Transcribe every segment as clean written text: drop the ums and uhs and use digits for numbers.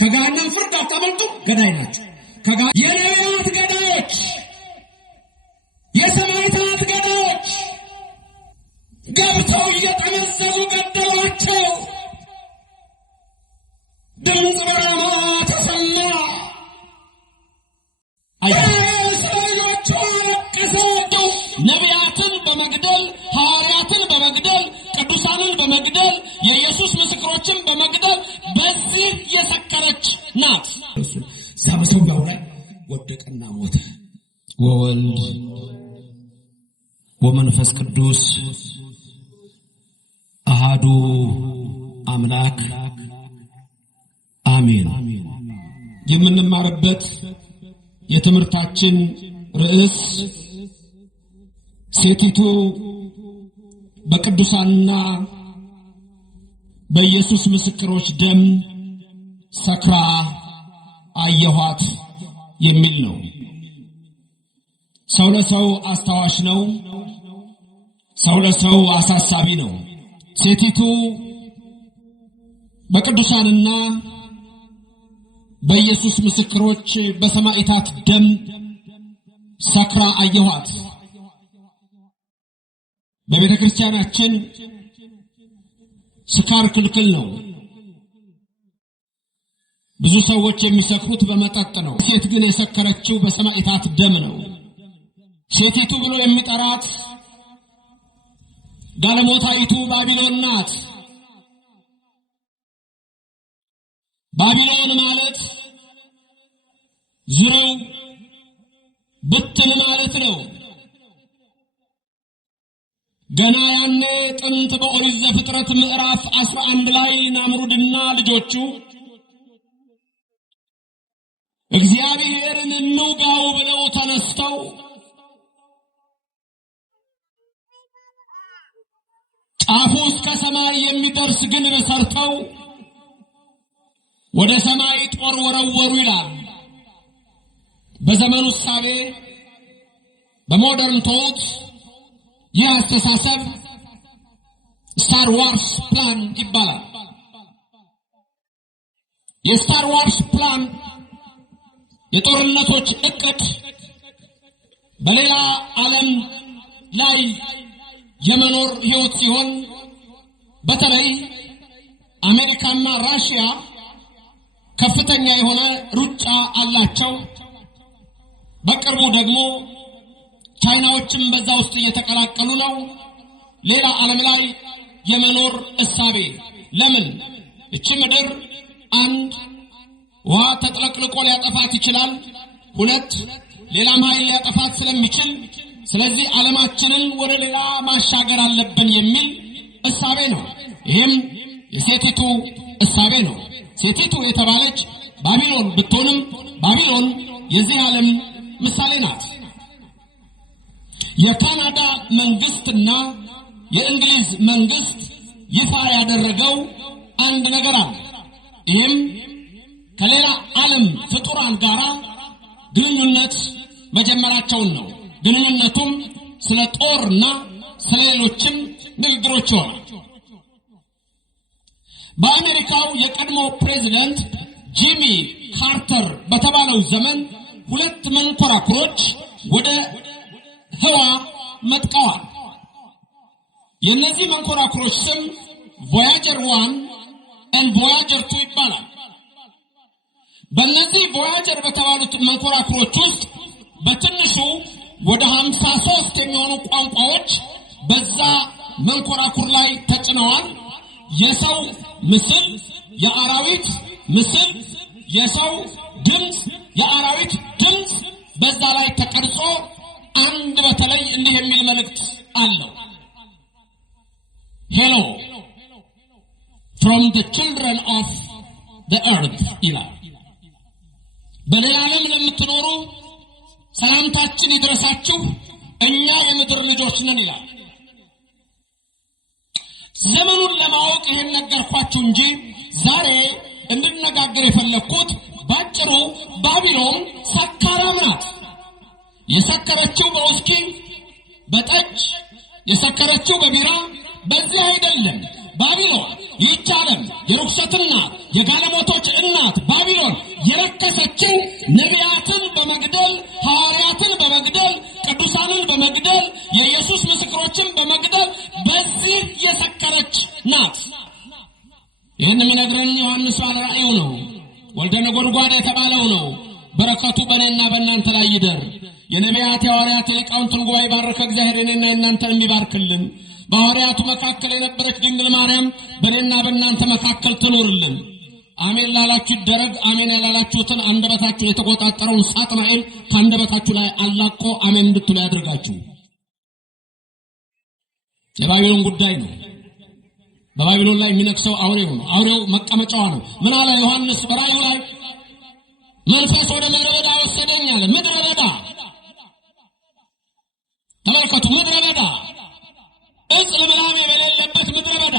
ከገሃነም ፍርድ አታመልጡ፣ ገዳይ ናቸው። የነቢያት ገዳዮች፣ የሰማዕታት ገዳዮች ገብተው እየጠመዘዙ ገደሏቸው። ድምፅ በራማ ተሰማ፣ ሰዎች አለቀሱ። ነቢያትን በመግደል ሐዋርያትን በመግደል ቅዱሳንን በመግደል የኢየሱስ ምስክሮችን በመግደል በዚህ የሰከረች ናት። እዛ በሰውየው ላይ ወደቀና ሞተ። ወወልድ ወመንፈስ ቅዱስ አሃዱ አምላክ አሜን። የምንማርበት የትምህርታችን ርዕስ ሴቲቱ በቅዱሳንና በኢየሱስ ምስክሮች ደም ሰክራ አየኋት የሚል ነው። ሰው ለሰው አስታዋሽ ነው። ሰው ለሰው አሳሳቢ ነው። ሴቲቱ በቅዱሳንና በኢየሱስ ምስክሮች በሰማዕታት ደም ሰክራ አየኋት። በቤተ ክርስቲያናችን ስካር ክልክል ነው። ብዙ ሰዎች የሚሰክሩት በመጠጥ ነው። ሴት ግን የሰከረችው በሰማዕታት ደም ነው። ሴቲቱ ብሎ የሚጠራት ጋለሞታይቱ ባቢሎን ናት። ባቢሎን ማለት ዙሪያው ብትን ማለት ነው። ገና ያኔ ጥንት በኦሪት ዘፍጥረት ምዕራፍ 11 ላይ ናምሩድና ልጆቹ እግዚአብሔርን እንውጋው ብለው ተነስተው ጫፉ እስከ ሰማይ የሚደርስ ግንብ ሰርተው ወደ ሰማይ ጦር ወረወሩ ይላል። በዘመኑ ሳቤ በሞደርን ቶት ይህ አስተሳሰብ ስታር ዋርስ ፕላን ይባላል። የስታር ዋርስ ፕላን የጦርነቶች እቅድ በሌላ ዓለም ላይ የመኖር ህይወት ሲሆን በተለይ አሜሪካና ራሽያ ከፍተኛ የሆነ ሩጫ አላቸው። በቅርቡ ደግሞ ቻይናዎችም በዛ ውስጥ እየተቀላቀሉ ነው። ሌላ ዓለም ላይ የመኖር እሳቤ ለምን እቺ ምድር አንድ ውሃ ተጥለቅልቆ ሊያጠፋት ይችላል፣ ሁለት ሌላም ኃይል ሊያጠፋት ስለሚችል ስለዚህ ዓለማችንን ወደ ሌላ ማሻገር አለብን የሚል እሳቤ ነው። ይሄም የሴቲቱ እሳቤ ነው። ሴቲቱ የተባለች ባቢሎን ብትሆንም ባቢሎን የዚህ ዓለም ምሳሌ ናት። የካናዳ መንግስትና የእንግሊዝ መንግስት ይፋ ያደረገው አንድ ነገር አለ። ይህም ከሌላ ዓለም ፍጡራን ጋር ግንኙነት መጀመራቸውን ነው። ግንኙነቱም ስለ ጦርና ስለ ሌሎችም ንግግሮች ይሆናል። በአሜሪካው የቀድሞ ፕሬዝዳንት ጂሚ ካርተር በተባለው ዘመን ሁለት መንኮራኩሮች ወደ ህዋ መጥቀዋል። የእነዚህ መንኮራኩሮች ስም ቮያጀር 1 እና ቮያጀር 2 ይባላል። በእነዚህ ቮያጀር በተባሉት መንኮራኩሮች ውስጥ በትንሹ ወደ 53 የሚሆኑ ቋንቋዎች በዛ መንኮራኩር ላይ ተጭነዋል። የሰው ምስል፣ የአራዊት ምስል፣ የሰው ድምፅ፣ የአራዊት ድምፅ በዛ ላይ ተቀርጾ አንድ በተለይ እንዲህ የሚል መልእክት አለው። ሄሎ from the children of the earth ይላል። በሌላ ዓለም ለምትኖሩ ሰላምታችን ይድረሳችሁ፣ እኛ የምድር ልጆች ነን ይላል። ዘመኑን ለማወቅ ይሄን ነገርኳችሁ እንጂ ዛሬ እንድነጋገር የፈለኩት ባጭሩ ባቢሎን ሰካራም ናት። የሰከረችው በውስኪ በጠጅ የሰከረችው በቢራ በዚህ አይደለም። ባቢሎን ይህች ዓለም የርኩሰትና የጋለሞቶች እናት ባቢሎን የሰከረችው ነቢያትን በመግደል ሐዋርያትን በመግደል ቅዱሳንን በመግደል የኢየሱስ ምስክሮችን በመግደል በዚህ የሰከረች ናት። ይህን የሚነግረን ዮሐንስ ባለ ራእዩ ነው። ወልደ ነጎድጓድ የተባለው ነው። በረከቱ በእኔና በእናንተ ላይ ይደር። የነቢያት የሐዋርያት የሊቃውንትን ጉባኤ ባረከ እግዚአብሔር እኔና እናንተን የሚባርክልን። በሐዋርያቱ መካከል የነበረች ድንግል ማርያም በእኔና በእናንተ መካከል ትኖርልን። አሜን ላላችሁ ይደረግ። አሜን ያላላችሁትን አንደበታችሁን የተቆጣጠረውን ሳጥናኤል ከአንደበታችሁ ላይ አላቆ አሜን እንድትሉ ያድርጋችሁ። የባቢሎን ጉዳይ ነው። በባቢሎን ላይ የሚነክሰው አውሬው ነው። አውሬው መቀመጫዋ ነው። ምን አለ ዮሐንስ በራእዩ ላይ? መንፈስ ወደ ምድረ በዳ ወሰደኝ አለ። ምድረ በዳ ተመልከቱ፣ ምድረ በዳ እጽ ልምላሜ በሌለበት ምድረ በዳ።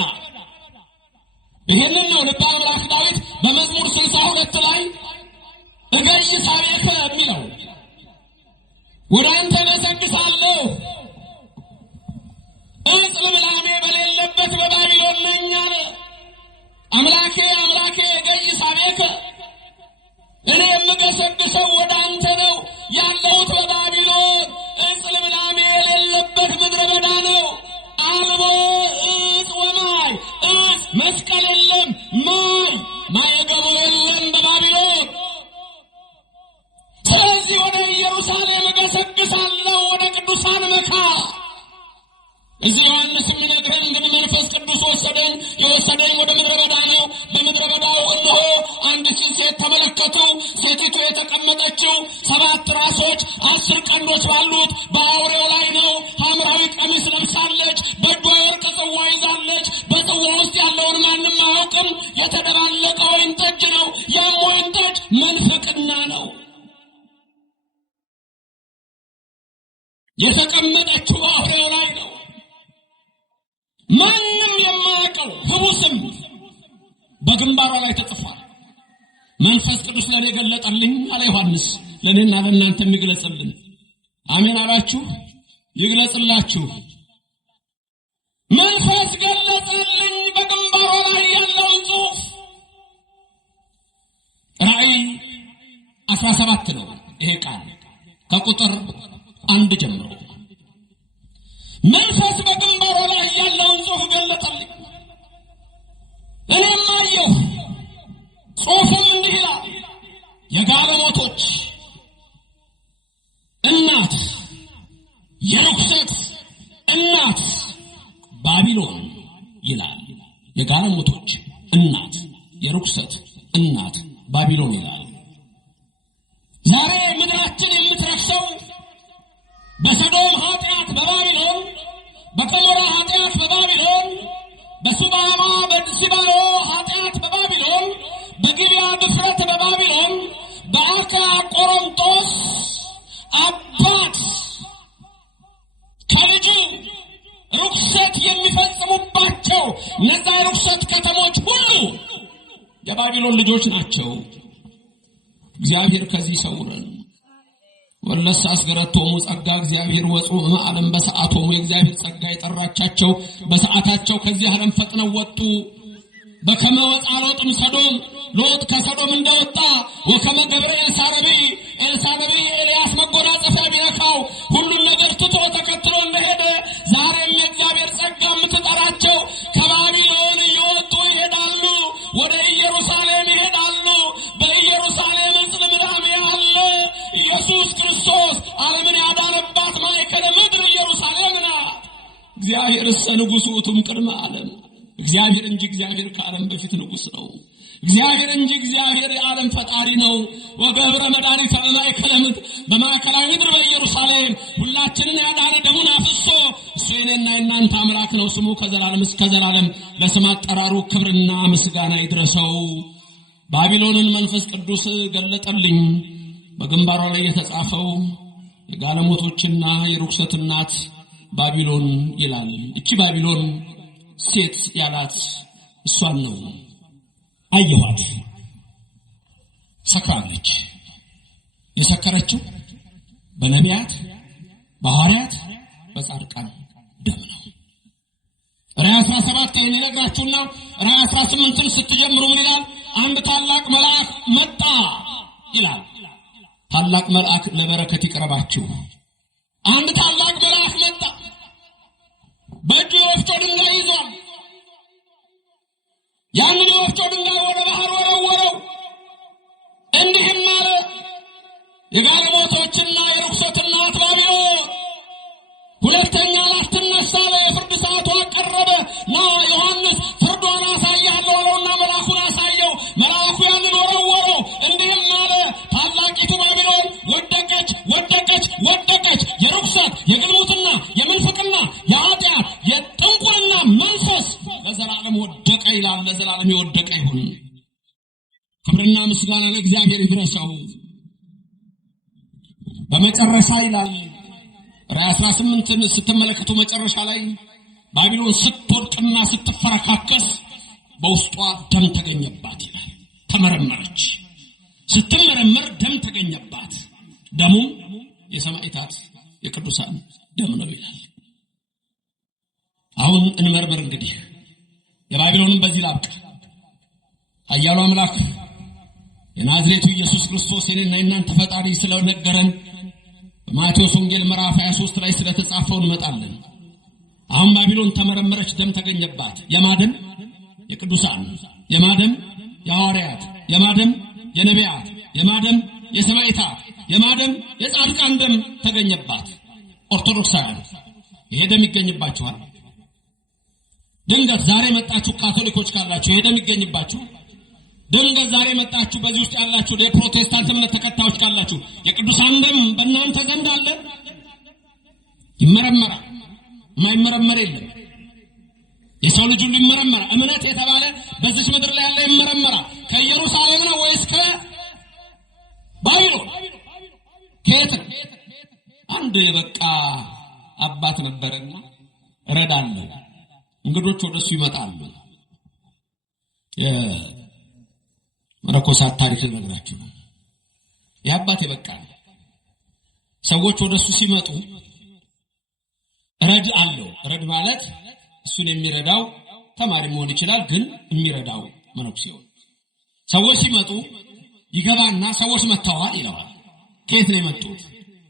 ይሄንን ነው ልበ አምላክ ዳዊት በመዝሙር 62 ላይ እገይሳቤከ የሚለው። ወደ አንተ እገሰግሳለሁ እጽ ልምላሜ በሌለበት በባቢሎን ነኝ አለ። አምላኬ አምላኬ እገይሳቤከ፣ እኔ የምገሰግሰው ወደ አንተ ነው። ያለሁት በባቢሎን እጽ ልምላሜ የሌለበት ምድረ በዳ ነው። አልቦ እጽ ወማይ፣ እጽ መስቀል የለም፣ ማይ ገቦ የለም በባቢሎን። ስለዚህ ወደ ኢየሩሳሌም እገሰግሳለሁ፣ ወደ ቅዱሳን መካ። እዚህ ዮሐንስ የሚነግረን እንግዲህ መንፈስ ቅዱስ የወሰደኝ ወደ ምድረ በዳ ነው። በምድረ በዳው እነሆ አንዲት ሴት ተመለከቱ። ሴቲቱ የተቀመጠችው 7 ራሶች 10 ቀንዶች ባሉት በአውሬው ላይ ነው። ሐምራዊ ቀሚስ ለብሳለች። በእጇ የወርቅ ጽዋ ይዛለች። በጽዋ ውስጥ ያለውን ማንም አያውቅም። የተደባለቀ ወይን ጠጅ ነው። ያም ወይን ጠጅ መንፍቅና ነው። የተቀመጠችው በአውሬው ላይ ነው። ማንም የማያውቀው ህቡስም በግንባሯ ላይ ተጽፏል። መንፈስ ቅዱስ ለኔ ገለጠልኝ አለ ዮሐንስ። ለኔና ለእናንተ የሚገለጽልን። አሜን አላችሁ? ይግለጽላችሁ። መንፈስ ገለጠልኝ በግንባሯ ላይ ያለውን ጽሑፍ። ራእይ 17 ነው ይሄ ቃል ከቁጥር 1 ጀምሮ። መንፈስ በግንባሯ ላይ ያለውን ጽሑፍ ገለጠልኝ። እኔም አየሁ። ጽሑፉም እንዲህ ይላል፣ የጋለሞቶች እናት የርኩሰት እናት ባቢሎን ይላል። የጋለሞቶች እናት የርኩሰት እናት ባቢሎን ይላል። ዛሬ ምድራችን የምትረክሰው በሰዶም ኃጢአት በባቢሎን፣ በገሞራ ኃጢአት በባቢሎን፣ በሱባማ በሲባዮ ኃጢአት በባቢሎን፣ በጊብያ ድፍረት በባቢሎን፣ በአካ ቆሮንቶስ አባት ከልጁ ርኩሰት የሚፈጽሙባቸው እነዛ የርኩሰት ከተሞች ሁሉ የባቢሎን ልጆች ናቸው። እግዚአብሔር ከዚህ ሰውረን። ወለሳ አስገረቶሙ ጸጋ እግዚአብሔር ወጹ ዓለም በሰዓቶሙ። የእግዚአብሔር ጸጋ የጠራቻቸው በሰዓታቸው ከዚህ ዓለም ፈጥነው ወጡ። በከመ ወጣ ሎጥም ሰዶም፣ ሎጥ ከሰዶም እንደወጣ ወከመ ገብረ ኤልሳቤ ኤልያስ መጎናጸፊያ ቢነካው ሁሉን ነገር ትቶ ተከትሎ እንደሄደ ዛሬም የእግዚአብሔር ጸጋ የምትጠራቸው ከባቢሎን እየወጡ ይሄዳሉ፣ ወደ ኢየሩሳሌም ይሄዳሉ። በኢየሩሳሌም እጽ ልምላሜ አለ። ኢየሱስ ክርስቶስ ዓለምን ያዳነባት ማዕከለ ምድር ኢየሩሳሌም ናት። እግዚአብሔር እሰ ንጉሡ ውእቱም ቅድመ ዓለም። እግዚአብሔር እንጂ እግዚአብሔር ከዓለም በፊት ንጉሥ ነው። እግዚአብሔር እንጂ እግዚአብሔር የዓለም ፈጣሪ ነው። ወገብረ መድኃኒተ በማእከለ ምድር፣ በማዕከላዊ ምድር በኢየሩሳሌም ሁላችንን ያዳነ ደሙን አፍሶ እሱ የኔና የእናንተ አምላክ ነው። ስሙ ከዘላለም እስከ ዘላለም ለስም አጠራሩ ክብርና ምስጋና ይድረሰው። ባቢሎንን መንፈስ ቅዱስ ገለጠልኝ። በግንባሯ ላይ የተጻፈው የጋለሞቶችና የርኩሰት እናት ባቢሎን ይላል። እቺ ባቢሎን ሴት ያላት እሷን ነው። አየኋት፣ ሰክራለች። የሰከረችው በነቢያት በሐዋርያት በጻድቃን ደም ነው። ራእይ 17 ይህን ይነግራችሁና ራእይ 18ን ስትጀምሩ ምን ይላል? አንድ ታላቅ መልአክ መጣ ይላል። ታላቅ መልአክ ለበረከት ይቀርባችሁ። አንድ ታላቅ መልአክ መጣ። በእጁ የወፍጮ ድንጋይ ይዟል። ያንን የወፍጮ ድንጋይ ወደ ባህር ወረወረው። እንዲህም አለ፣ የጋለሞቶችና የርኩሰት እናት ባቢሎን ሁለተኛ ላትነሳ የፍርድ ሰዓቷ ቀረበ። ና ዮሐንስ ፍርዷን አሳያለሁ አለውና መልአኩን አሳየው። መልአኩ ያንን ወረወረው። እንዲህም አለ፣ ታላቂቱ ባቢሎን ወደቀች፣ ወደቀች፣ ወደቀች። የርኩሰት፣ የግልሙትና፣ የምንፍቅና፣ የኃጢአት፣ የጥንቁልና መንፈስ ለዘላለም ወደቀ ይላል። ለዘላለም የወደቀ ይሁን። ክብርና ምስጋና ለእግዚአብሔር ይድረሰው። በመጨረሻ ይላል ራዕይ 18ን ስትመለከቱ መጨረሻ ላይ ባቢሎን ስትወድቅና ስትፈረካከስ በውስጧ ደም ተገኘባት ይላል። ተመረመረች። ስትመረመር ደም ተገኘባት። ደሙም የሰማዕታት የቅዱሳን ደም ነው ይላል። አሁን እንመርምር እንግዲህ የባቢሎንን በዚህ ላብቃ። ኃያሉ አምላክ የናዝሬቱ ኢየሱስ ክርስቶስ የኔና የናንተ ፈጣሪ ስለነገረን በማቴዎስ ወንጌል ምዕራፍ 23 ላይ ስለተጻፈው እንመጣለን። አሁን ባቢሎን ተመረመረች፣ ደም ተገኘባት። የማደም የቅዱሳን፣ የማደም የሐዋርያት፣ የማደም የነቢያት፣ የማደም የሰማዕታት፣ የማደም የጻድቃን ደም ተገኘባት። ኦርቶዶክሳውያን ይሄ ደም ይገኝባችኋል። ድንገት ዛሬ መጣችሁ ካቶሊኮች ካላችሁ ይሄ ደም ይገኝባችሁ። ድንገት ዛሬ መጣችሁ በዚህ ውስጥ ያላችሁ የፕሮቴስታንት እምነት ተከታዮች ካላችሁ የቅዱሳን ደም በእናንተ ዘንድ አለ። ይመረመራል። የማይመረመር የለም። የሰው ልጅ ሁሉ ይመረመራል። እምነት የተባለ በዚህ ምድር ላይ ያለ ይመረመራል። ከኢየሩሳሌም ነው ወይስ ከባቢሎን? ከየት? አንድ በቃ አባት ነበርና እረዳለሁ፣ እንግዶች ወደሱ ይመጣሉ። የመነኮሳት ታሪክ ልነግራችሁ ነው። የአባት በቃ ሰዎች ወደሱ ሲመጡ ረድ አለው። ረድ ማለት እሱን የሚረዳው ተማሪ መሆን ይችላል፣ ግን የሚረዳው መነኩሴው። ሰዎች ሲመጡ ይገባና ሰዎች መጥተዋል ይለዋል። ከየት ነው የመጡት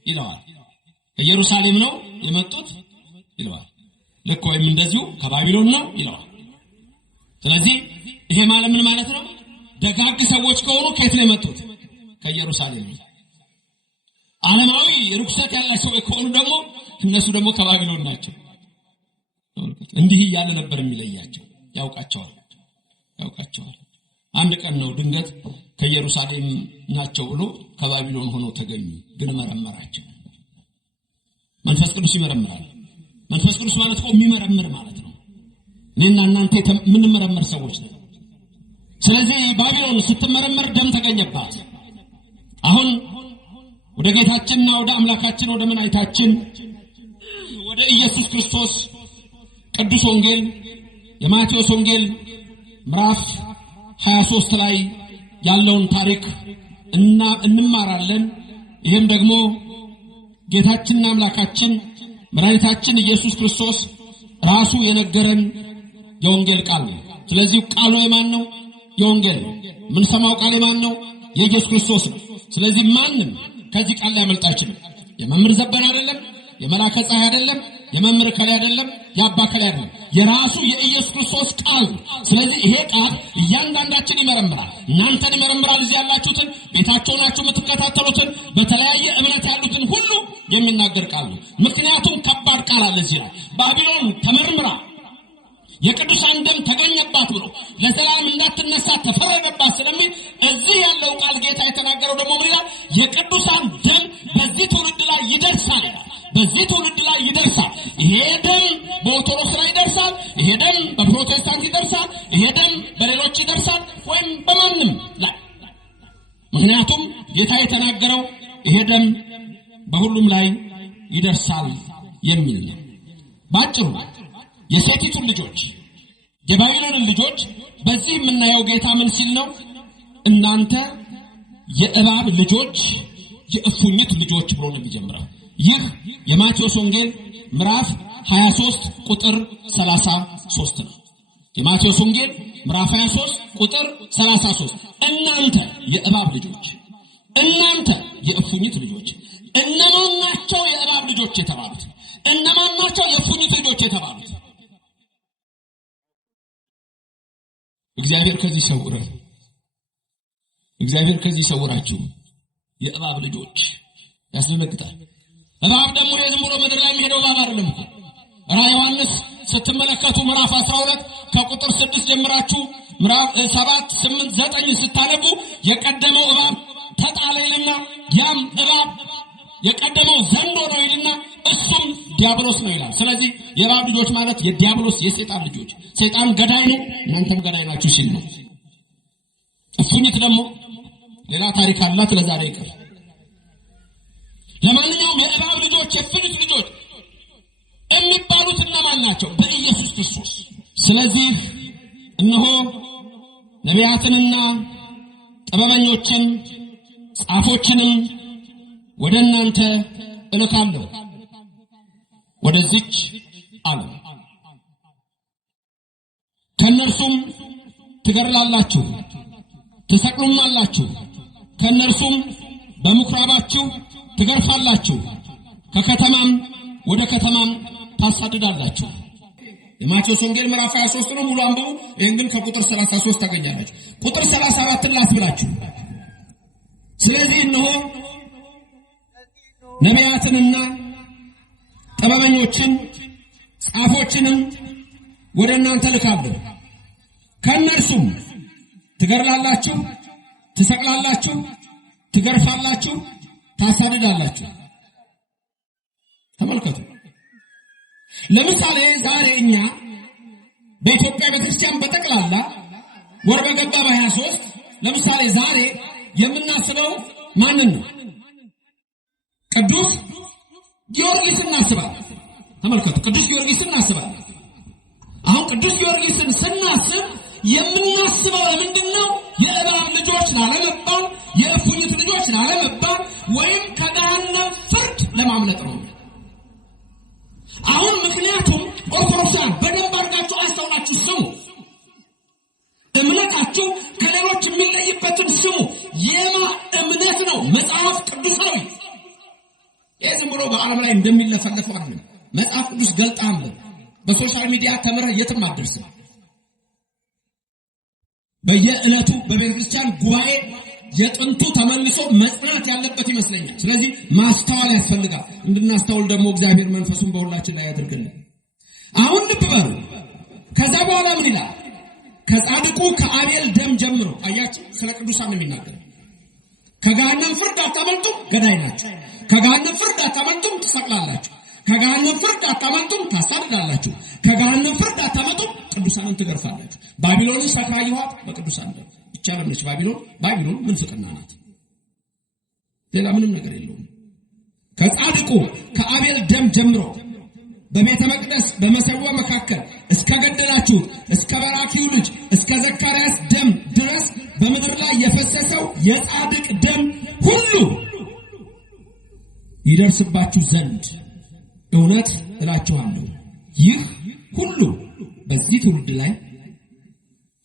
ይለዋል። ከኢየሩሳሌም ነው የመጡት ይለዋል። ልክ ወይም እንደዚሁ ከባቢሎን ነው ይለዋል። ስለዚህ ይሄ ማለት ምን ማለት ነው? ደጋግ ሰዎች ከሆኑ ከየት ነው የመጡት? ከኢየሩሳሌም ነው። ዓለማዊ ርኩሰት ያላቸው ከሆኑ ደግሞ እነሱ ደግሞ ከባቢሎን ናቸው። እንዲህ እያለ ነበር የሚለያቸው። ያውቃቸዋል። አንድ ቀን ነው ድንገት ከኢየሩሳሌም ናቸው ብሎ ከባቢሎን ሆነው ተገኙ። ግን መረመራቸው። መንፈስ ቅዱስ ይመረምራል። መንፈስ ቅዱስ ማለት እኮ የሚመረምር ማለት ነው። እኔና እናንተ የምንመረምር ሰዎች ነን። ስለዚህ ባቢሎን ስትመረመር ደም ተገኘባት። አሁን ወደ ጌታችንና ወደ አምላካችን ወደ መድኃኒታችን ወደ ኢየሱስ ክርስቶስ ቅዱስ ወንጌል የማቴዎስ ወንጌል ምዕራፍ 23 ላይ ያለውን ታሪክ እንማራለን። ይህም ደግሞ ጌታችንና አምላካችን መድኃኒታችን ኢየሱስ ክርስቶስ ራሱ የነገረን የወንጌል ቃል ነው። ስለዚህ ቃሉ የማን ነው? የወንጌል ነው። ምን ሰማው ቃል የማን ነው? የኢየሱስ ክርስቶስ ነው። ስለዚህ ማንም ከዚህ ቃል ላይ ያመልጥ አይችልም። የመምህር ዘበን አይደለም፣ የመላከ ፀሐይ አይደለም፣ የመምህር ከላይ አይደለም፣ የአባ ከላይ አይደለም። የራሱ የኢየሱስ ክርስቶስ ቃል ነው። ስለዚህ ይሄ ቃል እያንዳንዳችን ይመረምራል። እናንተን ይመረምራል። እዚህ ያላችሁትን ቤታችሁ ናችሁ የምትከታተሉትን በተለያየ እምነት ያሉትን ሁሉ የሚናገር ቃል ነው። ምክንያቱም ከባድ ቃል አለ እዚህ ላይ። ባቢሎን ተመርምራ የቅዱሳን ደም ተገኘባት ብሎ ለዘላለም እንዳትነሳ ተፈረደባት ስለሚል እዚህ ያለው ቃል ጌታ የተናገረው ደግሞ ምን ይላል? የቅዱሳን ደም በዚህ ትውልድ ላይ ይደርሳል ይላል። በዚህ ትውልድ ላይ ይደርሳል። ይሄ ደም በኦርቶዶክስ ላይ ይደርሳል። ይሄ ደም በፕሮቴስታንት ይደርሳል። ይሄ ደም በሌሎች ይደርሳል፣ ወይም በማንም ላይ። ምክንያቱም ጌታ የተናገረው ይሄ ደም በሁሉም ላይ ይደርሳል የሚል ነው። ባጭሩ የሴቲቱን ልጆች የባቢሎንን ልጆች በዚህ የምናየው ጌታ ምን ሲል ነው? እናንተ የእባብ ልጆች የእፉኝት ልጆች ብሎ ነው የሚጀምረው። ይህ የማቴዎስ ወንጌል ምዕራፍ 23 ቁጥር 33 ነው። የማቴዎስ ወንጌል ምዕራፍ 23 ቁጥር 33 እናንተ የእባብ ልጆች፣ እናንተ የእፉኝት የፉኝት ልጆች። እነማን ናቸው የእባብ ልጆች የተባሉት? እነማን ናቸው የፉኝት ልጆች የተባሉት? እግዚአብሔር ከዚህ ሰውረ እግዚአብሔር ከዚህ ሰውራችሁ። የእባብ ልጆች ያስደነግጣል። እባብ ደግሞ የዝም ብሎ ምድር ላይ የሚሄደው እባብ አይደለም። ራዕየ ዮሐንስ ስትመለከቱ ምዕራፍ 12 ከቁጥር 6 ጀምራችሁ ምዕራፍ 7 8 9 ስታነቡ የቀደመው እባብ ተጣለ ይልና ያም እባብ የቀደመው ዘንዶ ነው ይልና እሱም ዲያብሎስ ነው ይላል። ስለዚህ የእባብ ልጆች ማለት የዲያብሎስ የሰይጣን ልጆች። ሰይጣን ገዳይ ነው፣ እናንተም ገዳይ ናችሁ ሲል ነው። እፉኝት ደግሞ ሌላ ታሪክ አላት፣ ለዛሬ ይቀር። ለማንኛውም የእባብ ልጆች የፉኝት ልጆች የሚባሉት እነማን ናቸው? በኢየሱስ ክርስቶስ። ስለዚህ እነሆ ነቢያትንና ጥበበኞችን ጻፎችንም ወደ እናንተ እልካለሁ ወደዚች ዓለም። ከነርሱም ትገድላላችሁ፣ ትሰቅሉማላችሁ፣ ከነርሱም በምኩራባችሁ ትገርፋላችሁ፣ ከከተማም ወደ ከተማም ታሳድዳላችሁ። የማቴዎስ ወንጌል ምዕራፍ 23 ነው፣ ሙሉ አንብቡ። ይሄን ግን ከቁጥር 33 ታገኛላችሁ። ቁጥር 34 ላስብላችሁ። ስለዚህ እነሆ ነቢያትንና ጥበበኞችን ጻፎችንም ወደ እናንተ ልካለሁ። ከነርሱም ትገድላላችሁ፣ ትሰቅላላችሁ፣ ትገርፋላችሁ፣ ታሳድዳላችሁ። ተመልከቱ። ለምሳሌ ዛሬ እኛ በኢትዮጵያ ቤተክርስቲያን በጠቅላላ ወር በገባ በ23 ለምሳሌ ዛሬ የምናስበው ማንን ነው? ቅዱስ ጊዮርጊስን እናስባለን። ተመልከቱ፣ ቅዱስ ጊዮርጊስን እናስባለን። አሁን ቅዱስ ጊዮርጊስን ስናስብ የምናስበው ለምንድነው? የእባብ ልጆች ላለመባል፣ የእፉኝት ልጆች ላለመባል ወይም ከገሃነም ፍርድ ለማምለጥ ነው። አሁን ምክንያቱም ኦርቶዶክሳውያን በደንብ አድርጋችሁ አስተውላችሁ ስሙ። እምነታችሁ ከሌሎች የሚለይበትን ስሙ። የማ እምነት ነው? መጽሐፍ ቅዱሳዊ። ይህ ዝም ብሎ በዓለም ላይ እንደሚለፈለፈው አይደለም። መጽሐፍ ቅዱስ ገልጣለ በሶሻል ሚዲያ ተምረህ የትም አትደርስም። በየዕለቱ በቤተክርስቲያን ጉባኤ የጥንቱ ተመልሶ መጽናት ያለበት ይመስለኛል። ስለዚህ ማስተዋል ያስፈልጋል። እንድናስተውል ደግሞ እግዚአብሔር መንፈሱን በሁላችን ላይ ያድርግልን። አሁን ልብ በሉ። ከዛ በኋላ ምን ይላል? ከጻድቁ ከአቤል ደም ጀምሮ። አያችሁ፣ ስለ ቅዱሳን ነው የሚናገረው። ከገሃነም ፍርድ አታመልጡም፣ ገዳይ ናችሁ። ከገሃነም ፍርድ አታመልጡም፣ ትሰቅላላችሁ። ከገሃነም ፍርድ አታመልጡም፣ ታሳድዳላችሁ። ከገሃነም ፍርድ አታመልጡም፣ ቅዱሳንን ትገርፋላችሁ። ባቢሎንን ሰክራይኋት በቅዱሳን ደም ብቻ ለምነች። ባቢሎን ምን ፍቅርና ናት? ሌላ ምንም ነገር የለውም። ከጻድቁ ከአቤል ደም ጀምሮ በቤተ መቅደስ በመሠዊያው መካከል እስከ ገደላችሁ እስከ በራኪው ልጅ እስከ ዘካርያስ ደም ድረስ በምድር ላይ የፈሰሰው የጻድቅ ደም ሁሉ ይደርስባችሁ ዘንድ እውነት እላችኋለሁ ይህ ሁሉ በዚህ ትውልድ ላይ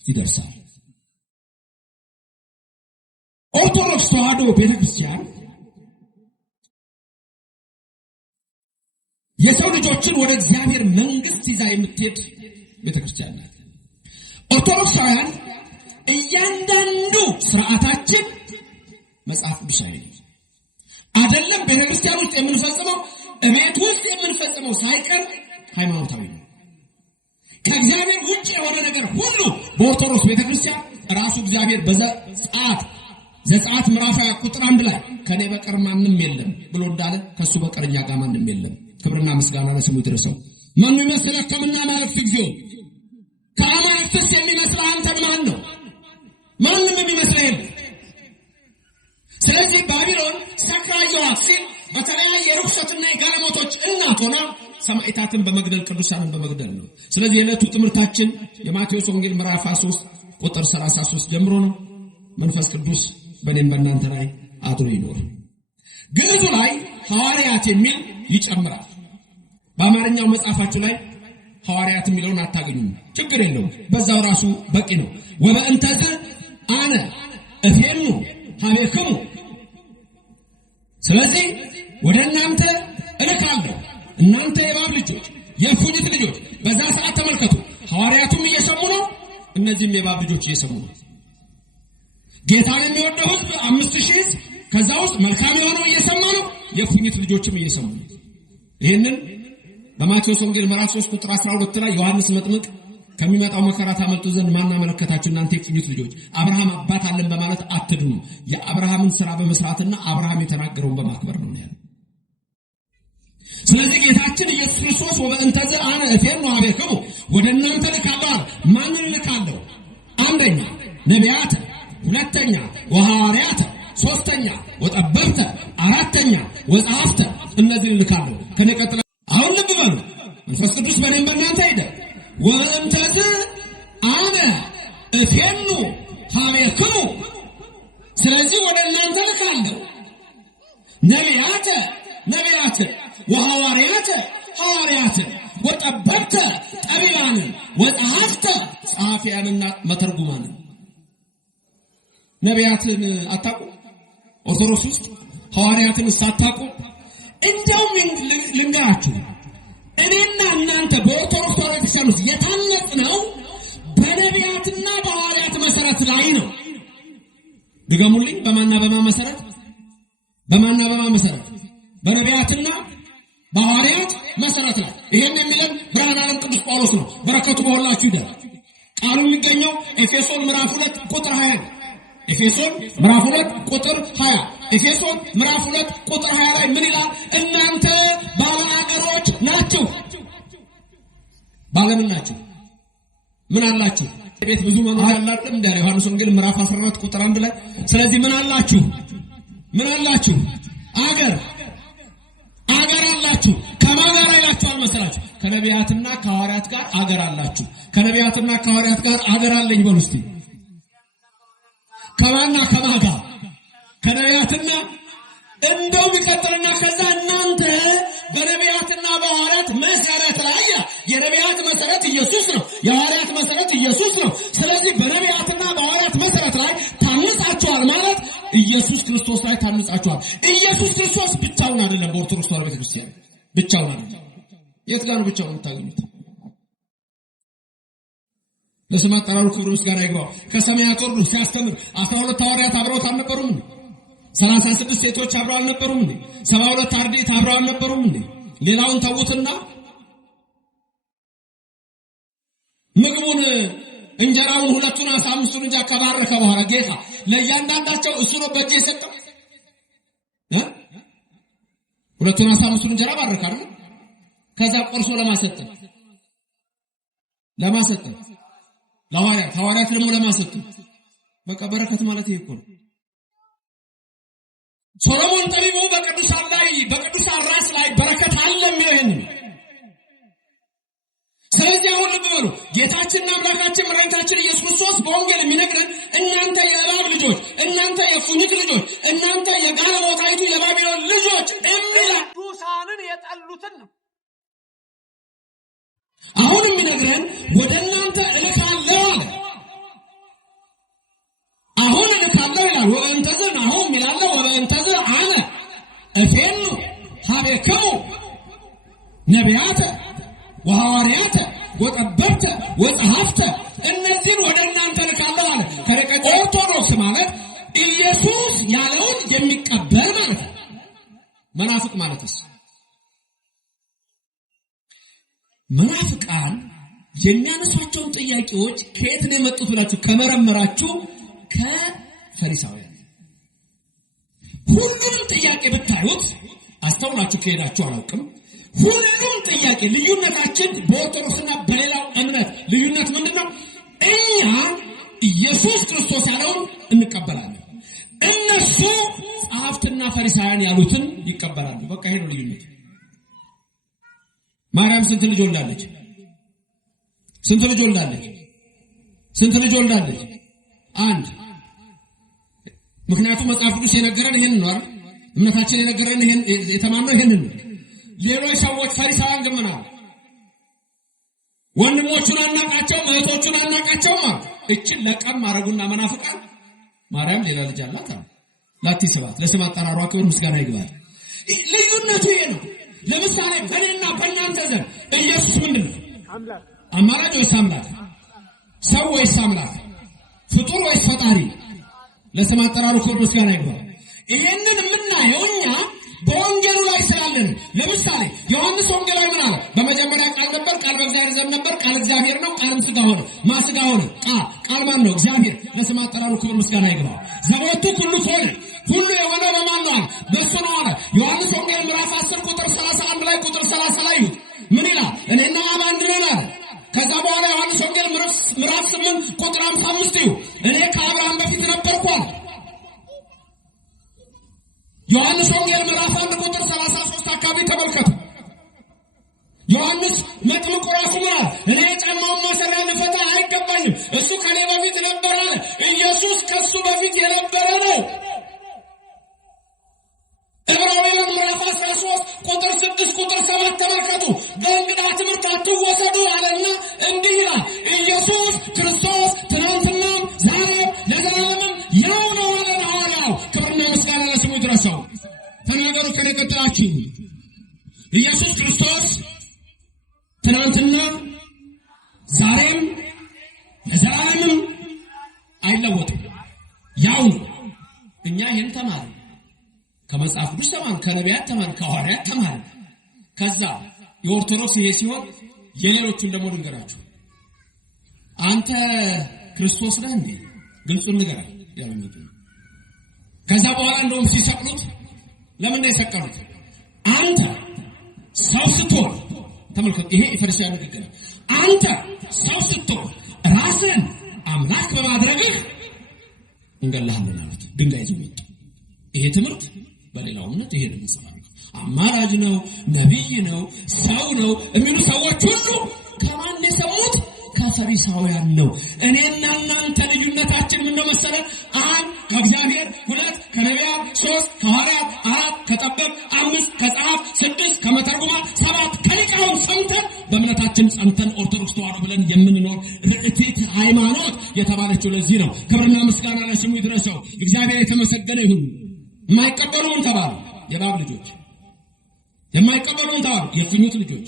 ይደርሳል። ኦርቶዶክስ ተዋሕዶ ቤተክርስቲያን የሰው ልጆችን ወደ እግዚአብሔር መንግስት ይዛ የምትሄድ ቤተክርስቲያን ናት። ኦርቶዶክሳውያን እያንዳንዱ ስርዓታችን መጽሐፍ ቅዱሳዊ ነው። አይደለም ቤተክርስቲያን ውስጥ የምንፈጽመው እቤት ውስጥ የምንፈጽመው ሳይቀር ሃይማኖታዊ ነው። ከእግዚአብሔር ውጭ የሆነ ነገር ሁሉ በኦርቶዶክስ ቤተክርስቲያን ራሱ እግዚአብሔር ዘጸአት ምዕራፍ 20 ቁጥር 1 ላይ ከኔ በቀር ማንም የለም ብሎ እንዳለ ከሱ በቀር እኛ ጋር ማንም የለም። ክብርና ምስጋና ለስሙ ይድረሰው። ማን ይመስልህ ከምና ማለክት እግዚኦ ከአማልክትስ የሚመስልህ አንተን ማን ነው? ማንም የሚመስልህ የለም። ስለዚህ ባቢሎን ሰክራየዋት ሲል በተለያየ ርኩሰትና የጋለሞቶች እናት ሆና ሰማዕታትን በመግደል ቅዱሳንን በመግደል ነው። ስለዚህ የዕለቱ ትምህርታችን የማቴዎስ ወንጌል ምዕራፍ 3 ቁጥር 33 ጀምሮ ነው። መንፈስ ቅዱስ በእኔም በእናንተ ላይ አድሮ ይኖር። ግዕዙ ላይ ሐዋርያት የሚል ይጨምራል። በአማርኛው መጽሐፋችሁ ላይ ሐዋርያት የሚለውን አታገኙም። ችግር የለውም፣ በዛው ራሱ በቂ ነው። ወበእንተዝ አነ እፌኑ ሀቤክሙ ስለዚህ ወደ እናንተ እልካለሁ። እናንተ የእባብ ልጆች፣ የእፉኝት ልጆች። በዛ ሰዓት ተመልከቱ፣ ሐዋርያቱም እየሰሙ ነው፣ እነዚህም የእባብ ልጆች እየሰሙ ነው። ጌታን የሚወደው ሕዝብ 5000 ከዛ ውስጥ መልካም የሆነው እየሰማ ነው፣ የእፉኝት ልጆችም እየሰሙ ነው። ይህንን በማቴዎስ ወንጌል ምዕራፍ 3 ቁጥር 12 ላይ ዮሐንስ መጥምቅ ከሚመጣው መከራ ታመልጡ ዘንድ ማን አመለከታችሁ እናንተ የእፉኝት ልጆች፣ አብርሃም አባት አለን በማለት አትድኑ፣ የአብርሃምን ሥራ በመስራትና አብርሃም የተናገረውን በማክበር ነው ያለው። ስለዚህ ጌታችን ኢየሱስ ክርስቶስ ወበእንተዘ አነ እፌኑ ኀቤክሙ ወደ እናንተ ልካለሁ አለ። ማንን ልካለሁ? አንደኛ ነቢያት፣ ሁለተኛ ወሐዋርያት፣ ሶስተኛ ወጠበብተ፣ አራተኛ ወጸሐፍተ። እነዚህን ልካለሁ። ከኔ ቀጥላ አሁን ልብ በሉ። መንፈስ ቅዱስ በእኔም በእናንተ ሄደ። ወበእንተዘ አነ እፌኑ ኀቤክሙ ስለዚህ ወደ እናንተ ልካለሁ ነቢያት ወሐዋርያት ሐዋርያት ወጠበብተ ጠቢባን ወጸሐፍተ ጸሐፊያንና መተርጉማን። ነቢያትን አታውቁ? ኦርቶዶክስ ውስጥ ሐዋርያትን ሳታውቁ? እንደውም ልንገራችሁ፣ እኔና እናንተ በኦርቶዶክስ ቤተክርስቲያን ውስጥ የታነጽነው በነቢያትና በሐዋርያት መሰረት ላይ ነው። ድገሙልኝ። በማና በማ መሰረት? በማና በማ መሰረት? በነቢያትና በሐዋርያት መሰረት ላይ። ይሄን የሚለን ብርሃነ ዓለም ቅዱስ ጳውሎስ ነው። በረከቱ በሁላችሁ ይደር። ቃሉ የሚገኘው ኤፌሶን ምዕራፍ 2 ቁጥር 20። ኤፌሶን ምዕራፍ 2 ቁጥር 20። ኤፌሶን ምዕራፍ 2 ቁጥር 20 ላይ ምን ይላል? እናንተ ባለአገሮች ናችሁ። ባለምን ናችሁ? ምን አላችሁ? ቤት ብዙ መኖር ያላችሁ እንደ ዮሐንስ ወንጌል ምዕራፍ 14 ቁጥር 1 ላይ ስለዚህ ምን አላችሁ? ምን አላችሁ? አገር አላችሁ። ከማን ጋር አይላችኋል መሰላችሁ? ከነቢያትና ከሐዋርያት ጋር አገር አላችሁ። ከነቢያትና ከሐዋርያት ጋር አገር አለኝ በሉ እስቲ። ከማንና ከማን ጋር? ከነቢያትና እንደው ይቀጥልና ከዛ እናንተ በነቢያትና በሐዋርያት መሰረት ላይ የነቢያት መሰረት ኢየሱስ ነው፣ የሐዋርያት መሰረት ኢየሱስ ነው። ስለዚህ በነቢያትና በሐዋርያት መሰረት ላይ ታንጻችኋል ማለት ኢየሱስ ክርስቶስ ላይ ታንጻችኋል። ኢየሱስ ክርስቶስ ብቻውን አይደለም። በኦርቶዶክስ ተዋሕዶ ቤተክርስቲያን ብቻውን አይደለም። የት ጋር ነው ብቻውን የምታገኙት? ለስም አጠራሩ ክብር ምስጋና ይግባው። ከሰማያት ወርዶ ሲያስተምር 12 ሐዋርያት አብረውት አልነበሩም? 36 ሴቶች አብረው አልነበሩም? 72 አርድእት አብረው አልነበሩም? ሌላውን ተውትና ምግቡን እንጀራውን 2ቱን ዓሣ 5ቱን እንጀራ ከባረከ በኋላ ጌታ ለእያንዳንዳቸው እሱ ነው በእጅ የሰጠው። 2ቱን ዓሣ 5ቱን እንጀራ ባረከ አይደል? ከዛ ቆርሶ ለማሰጠ ለሐዋርያት ደግሞ ለማሰጠ። በቃ በረከት ማለት ይሄ እኮ ነው። ሶሎሞን ጠቢቡ በቅዱሳን ራስ ላይ በረከት አለ የሚለው። ስለዚህ አሁን ልብ በሉ። ጌታችንና አምላካችን መድኃኒታችን ኢየሱስ ክርስቶስ በወንጌል የሚነግረን እናንተ የእባብ ልጆች፣ እናንተ የእፉኝት ልጆች፣ እናንተ የጋለሞታይቱ የባቢሎን ልጆች የሚል ቅዱሳንን የጠሉትን ነው። አሁን የሚነግረን ወደ እናንተ እልካለሁ አለ። አሁን እልካለሁ ይላል። ወበእንተዘ ናሆም ይላል። ወበእንተዘ አነ እፌኑ ኀቤክሙ ነቢያተ ወሐዋርያተ ወጠበብተ ወጸሐፍተ እነዚህን ወደ እናንተ ልካለሁ አለ። ኦርቶዶክስ ማለት ኢየሱስ ያለውን የሚቀበል ማለት ነው። መናፍቅ ማለትስ? መናፍቃን የሚያነሷቸውን ጥያቄዎች ከየት ነው የመጡት ብላችሁ ከመረመራችሁ ከፈሪሳውያን። ሁሉንም ጥያቄ ብታዩት አስተውላችሁ ከሄዳችሁ አላውቅም። ሁሉም ጥያቄ ልዩነታችን በኦርቶዶክስና በሌላው እምነት ልዩነት ምንድነው? እኛ ኢየሱስ ክርስቶስ ያለውን እንቀበላለን፣ እነሱ ጸሐፍትና ፈሪሳውያን ያሉትን ይቀበላሉ። በቃ ይሄ ነው ልዩነት። ማርያም ስንት ልጅ ወልዳለች? ስንት ልጅ ወልዳለች? አንድ። ምክንያቱም መጽሐፍ ቅዱስ የነገረን ይሄን ነው አይደል? እምነታችን የነገረን ይሄን የተማመነው ይሄን ነው። ሌሎች ሰዎች ፈሪሳውያን ግን ምን አሉ? ወንድሞቹን አናቃቸውም፣ እህቶቹን አናቃቸውም አሉ። እችን ለቀም ማረጉና መናፍቃን ማርያም ሌላ ልጅ አላት አሉ። ላቲ ስብሐት ለስም አጠራሯ ክብር ምስጋና ይግባል። ልዩነቱ ይሄ ነው። ለምሳሌ በእኔና በእናንተ ዘንድ ኢየሱስ ምንድነው? አምላክ። አማላጅ ወይስ አምላክ? ሰው ወይስ አምላክ? ፍጡር ወይስ ፈጣሪ? ለስም አጠራሩ ክብር ምስጋና ይግባል። ይሄንን የምናየው እኛ በወንጌሉ ላይ ስላለን። ለምሳሌ ዮሐንስ ወንጌላዊ ምን አለ? በመጀመሪያ ቃል ነበር፣ ቃል በእግዚአብሔር ዘንድ ነበር፣ ቃል እግዚአብሔር ነው፣ ቃልም ሥጋ ሆነ። ሥጋ ሆነ? ቃል ማን ነው? እግዚአብሔር። ለስም አጠራሩ ክብር ምስጋና ይግባው። ዘቦቱ ሁሉ ሆነ፣ ሁሉ የሆነው በማን ነው? በእሱ ነው አለ። ዮሐንስ ወንጌል ምዕራፍ 10 ቁጥር 31 ላይ ቁጥር 30 ላይ ምን ይላል? እኔና አብ አንድ ነን አለ። ከዛ በኋላ ዮሐንስ ወንጌል ምዕራፍ 8 ቁጥር 55 እኔ ከአብርሃም በፊት ነበርኩ አለ። ዮሐንስ ወንጌል ምዕራፍ 1 ቁጥር 33 አካባቢ ተመልከቱ። ዮሐንስ መጥምቁ ራሱ ማለት እኔ ጫማውን ማሰሪያ ልፈታ አይገባኝም፣ እሱ ከኔ በፊት ነበር አለ። ኢየሱስ ከሱ በፊት የነበረ ነው። ዕብራውያን ምዕራፍ 13 ቁጥር 6 ቁጥር 7 ተመልከቱ። በእንግዳ ትምህርት አትወሰዱ አለና እንዲህ ይላል፣ ኢየሱስ ክርስቶስ ትናንትናም ዛሬም ለዘላለምም ያው ነው አለ ሐዋርያው። ክብርና ምስጋና ለስሙ ይድረሰው። ተናገሩ ከኔ ቀጥላችሁ። ኢየሱስ ክርስቶስ ትናንትና ዛሬም ለዘላለምም አይለወጥም፣ ያው ነው። እኛ ይህን ተማርን፣ ከመጽሐፍ ቅዱስ ተማርን፣ ከነቢያት ተማርን፣ ከሐዋርያት ተማርን። ከዛ የኦርቶዶክስ ይሄ ሲሆን የሌሎቹን ደግሞ ልንገራችሁ። አንተ ክርስቶስ ነህ እንዴ? ግልጹን ንገራል ያለምጡ። ከዛ በኋላ እንደውም ሲሰቅሉት ለምን ነው የሰቀሉት? አንተ ሰው ስትሆን ተመልከቱ፣ ይሄ የፈሪሳውያን ንግግር። አንተ ሰው ስትሆን ራስን አምላክ በማድረግህ እንገላሃለን አሉት። ድንጋይ ይዘው መጡ። ይሄ ትምህርት በሌላው እምነት ይሄ ነው መሰላል። አማላጅ ነው፣ ነብይ ነው፣ ሰው ነው የሚሉ ሰዎች ሁሉ ከማን የሰሙት? ከፈሪሳውያን ነው። እኔና እናንተ ልዩነታችን ምን ነው መሰለን? አንድ ከእግዚአብሔር፣ ሁለት ከነቢያት፣ ሶስት ከሐዋርያት፣ አራት ከጠበብ፣ አምስት ከጸሐፍ፣ ስድስት ከመተርጉማን፣ ሰባት ከሊቃውንት ሰምተን በእምነታችን ጸንተን ኦርቶዶክስ ተዋሕዶ ብለን የምንኖር ርዕቲት ሃይማኖት የተባለችው ለዚህ ነው። ክብርና ምስጋና ለስሙ ይድረሰው። እግዚአብሔር የተመሰገነ ይሁን። የማይቀበሉን ተባሉ የእባብ ልጆች፣ የማይቀበሉን ተባሉ የእፉኝት ልጆች።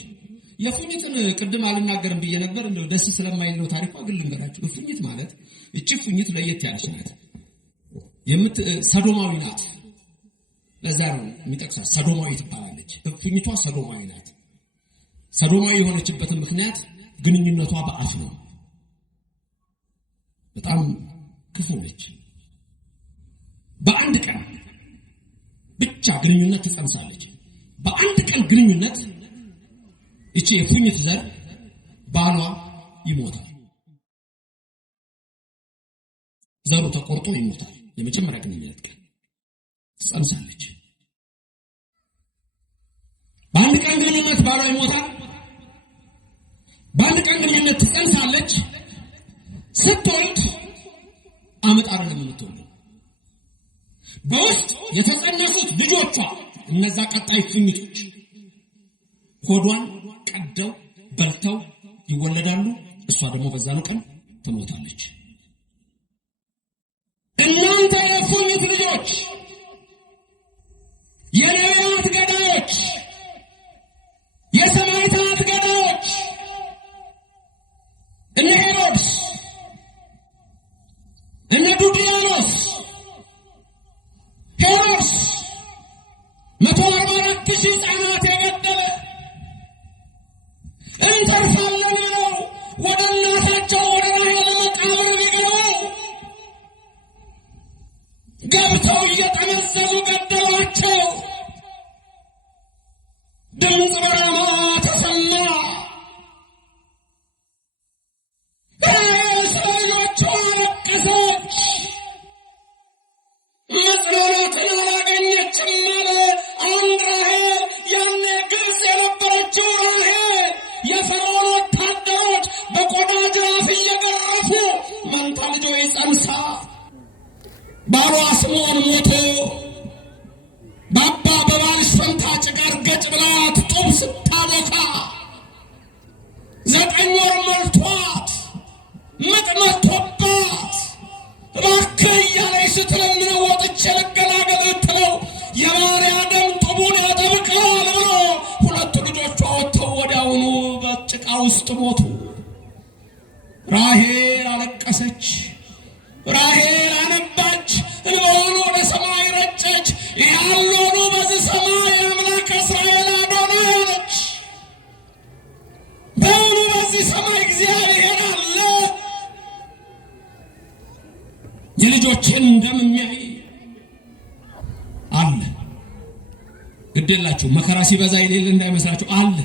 የእፉኝትን ቅድም አልናገርም ብዬ ነበር፣ እንደው ደስ ስለማይል ነው ታሪኳ፣ ግን ልንገራችሁ። እፉኝት ማለት እቺ እፉኝት ለየት ያለች ናት። ሰዶማዊ ናት። ለዛ ነው የሚጠቅሳት ሰዶማዊ ትባላለች። እፉኝቷ ሰዶማዊ ናት። ሰዶማዊ የሆነችበትን ምክንያት ግንኙነቷ በአፍ ነው። በጣም ክፉ ነች። በአንድ ቀን ብቻ ግንኙነት ትጸንሳለች። በአንድ ቀን ግንኙነት እቺ የእፉኝት ዘር ባሏ ይሞታል። ዘሩ ተቆርጦ ይሞታል። የመጀመሪያ ግንኙነት ቀን ትጸንሳለች። በአንድ ቀን ግንኙነት ባሏ ይሞታል። በአንድ ቀን ግንኙነት ትጸንሳለች። ስትወልድ አመጣ አይደለም የምትወልደው። በውስጥ የተጸነሱት ልጆቿ እነዛ ቀጣይ እፉኝቶች ሆዷን ቀደው በልተው ይወለዳሉ። እሷ ደግሞ በዛኑ ቀን ትሞታለች። እናንተ የእፉኝት ልጆች፣ የነቢያት ገዳዮች፣ የሰማዕታት ገዳዮች፣ እነ ሄሮድስ፣ እነ ዱድያኖስ። ሄሮድስ 144,000 ሕፃናት የገደለ እንተርፋለን ያለው ወደ እናታቸው ወደ ራሔል መቃብር ቢገቡ ገብተው እየጠመዘዙ ገደሏቸው። ድምፅ በራማ ተሰማ። ስለ ልጆቿ አለቀሰች። መጽናናትን አላገኘችም አለ አንድ ራሔል። ያኔ ግብፅ የነበረችው ራሔል የፈርዖን ወታደሮች በቆዳ ጅራፍ እየገረፉ መንታ ልጆች ጸንሳ ባሏ ስምዖን ሞቶ ግዴላችሁ መከራ ሲበዛ የሌለ እንዳይመስላችሁ አለ።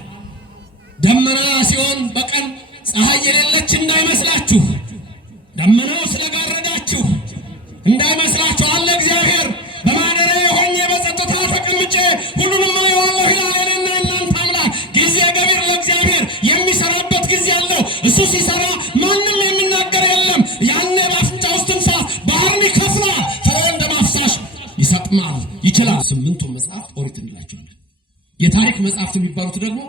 ደመና ሲሆን በቀን ፀሐይ የሌለች እንዳይመስላችሁ፣ ደመናው ስለጋረዳችሁ እንዳይመስላችሁ አለ እግዚአብሔር። በማደሪያዬ ሆኜ በጸጥታ ተቀምጬ ሁሉንም አየዋለሁ ይላል እናንተ አምላክ። ጊዜ ገቢር ለእግዚአብሔር የሚሰራበት ጊዜ አለው። እሱ ሲሰራ ማንም የሚናገር የለም። ያኔ በአፍንጫ ውስጥ ትንፋስ ባህርን ይከፍላል። ፈርዖን ደም አፍሳሽ ይሰጥማል ይችላል። ስምንቱ መጽሐፍ ኦሪት እንላቸዋለን። የታሪክ መጽሐፍት የሚባሉት ደግሞ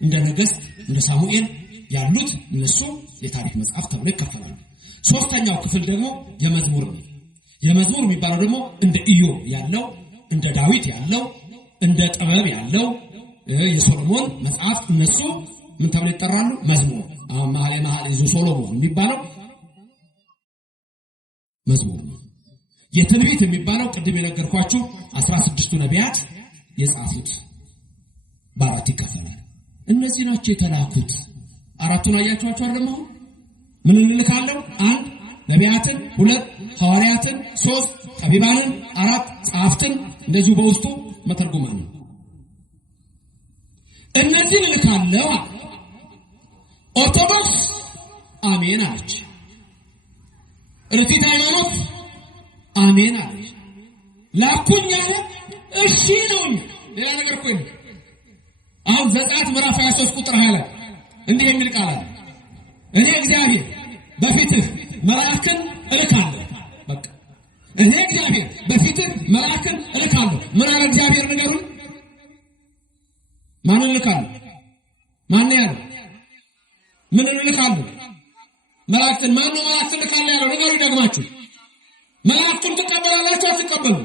እንደ ነገሥት እንደ ሳሙኤል ያሉት እነሱ የታሪክ መጽሐፍ ተብሎ ይከፈላሉ። ሶስተኛው ክፍል ደግሞ የመዝሙር ነው። የመዝሙር የሚባለው ደግሞ እንደ ኢዮብ ያለው እንደ ዳዊት ያለው እንደ ጥበብ ያለው የሶሎሞን መጽሐፍ እነሱ ምን ተብለው ይጠራሉ? መዝሙር። መኃልየ ዘሶሎሞን የሚባለው መዝሙር ነው። የትንቢት የሚባለው ቅድም የነገርኳችሁ 16ቱ ነቢያት የጻፉት በአራት ይከፈላል። እነዚህ ናቸው የተላኩት። አራቱን አያችኋቸው አይደል? ምን እንልካለን? 1 ነቢያትን፣ 2 ሐዋርያትን፣ 3 ጠቢባንን፣ 4 ጸሐፍትን እንደዚሁ በውስጡ መተርጉማን። እነዚህ እንልካለሁ። ኦርቶዶክስ አሜን አለች። ርቲት ሃይማኖት አሜን አለች። ላኩኝ አለ እሺ ነው። ሌላ ነገር እኮ የለም። አሁን ዘጸአት ምዕራፍ 23 ቁጥር 20 ላይ እንዲህ የሚል ቃል አለ። እኔ እግዚአብሔር በፊትህ መልአክን እልካለሁ። በቃ እኔ እግዚአብሔር በፊትህ መልአክን እልካለሁ። ምን አለ እግዚአብሔር? ንገሩን። ማን እልካለሁ? ማን ያለው? ምን እልካለሁ? መልአክን። ማን ነው መልአክን እልካለሁ ያለው? ንገሩ ደግማችሁ። መልአክን ትቀበላላችሁ አትቀበሉ?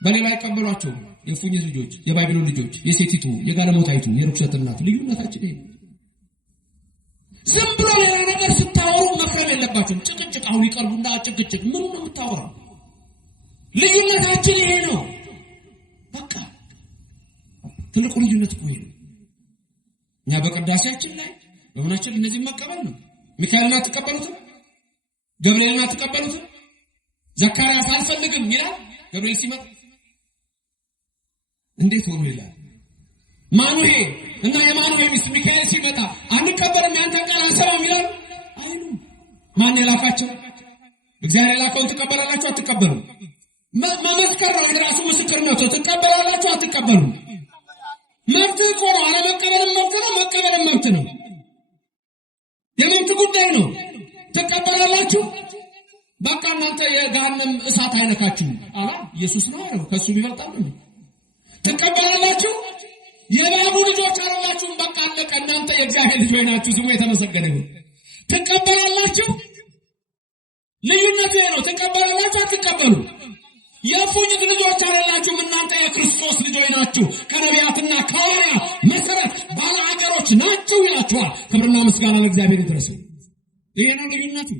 በሌላ ይቀበሏቸው። የፉኝት ልጆች፣ የባቢሎን ልጆች፣ የሴቲቱ የጋለሞታይቱ የርኩሰት እናት ልዩነታችን ይሄ። ዝም ብሎ ሌላ ነገር ስታወሩ መክረም የለባችሁም። ጭቅጭቅ አሁን ይቀርቡና ጭቅጭቅ ምን ነው የምታወራው? ልዩነታችን ይሄ ነው። በቃ ትልቁ ልዩነት እኮ ይሄ ነው። እኛ በቅዳሴያችን ላይ በመናችን እነዚህ መቀበል ነው። ሚካኤልን አትቀበሉትም? ገብርኤልን አትቀበሉትም? ዘካርያስ አልፈልግም ይላል። ገብርኤል ሲመጣ እንዴት ሆኖ ይላል? ማኑሄ እና የማኑሄ ሚስት ሚካኤል ሲመጣ አንቀበልም ያንተን ቃል አንሰማም ይላል አይሉም። ማን የላካቸው? እግዚአብሔር የላከውን ትቀበላላችሁ አትቀበሉም? መመስከር ነው የራሱ ምስክርነት። ትቀበላላችሁ አትቀበሉም? መብት እኮ ነው። አለመቀበልም መብት ነው፣ መቀበልም መብት ነው። የመብት ጉዳይ ነው። ትቀበላላችሁ። በቃ እናንተ የገሃነም እሳት አይነካችሁም አላ ኢየሱስ ነው አይደል? ከሱ ይበልጣል ነው። ትቀበላላችሁ። የባቡ ልጆች አይደላችሁም። በቃ አለቀ። እናንተ የእግዚአብሔር ልጆች ናችሁ። ስሙ የተመሰገነ ይሁን። ትቀበላላችሁ። ልዩነቱ ነው። ትቀበላላችሁ አትቀበሉ? የፉኝት ልጆች አይደላችሁም። እናንተ የክርስቶስ ልጆች ናችሁ። ከነቢያትና ከሐዋርያት መሰረት ባለ አገሮች ናችሁ ይላችኋል። ክብርና ምስጋና ለእግዚአብሔር ይድረስ። ይሄ ነው ልዩነቱ።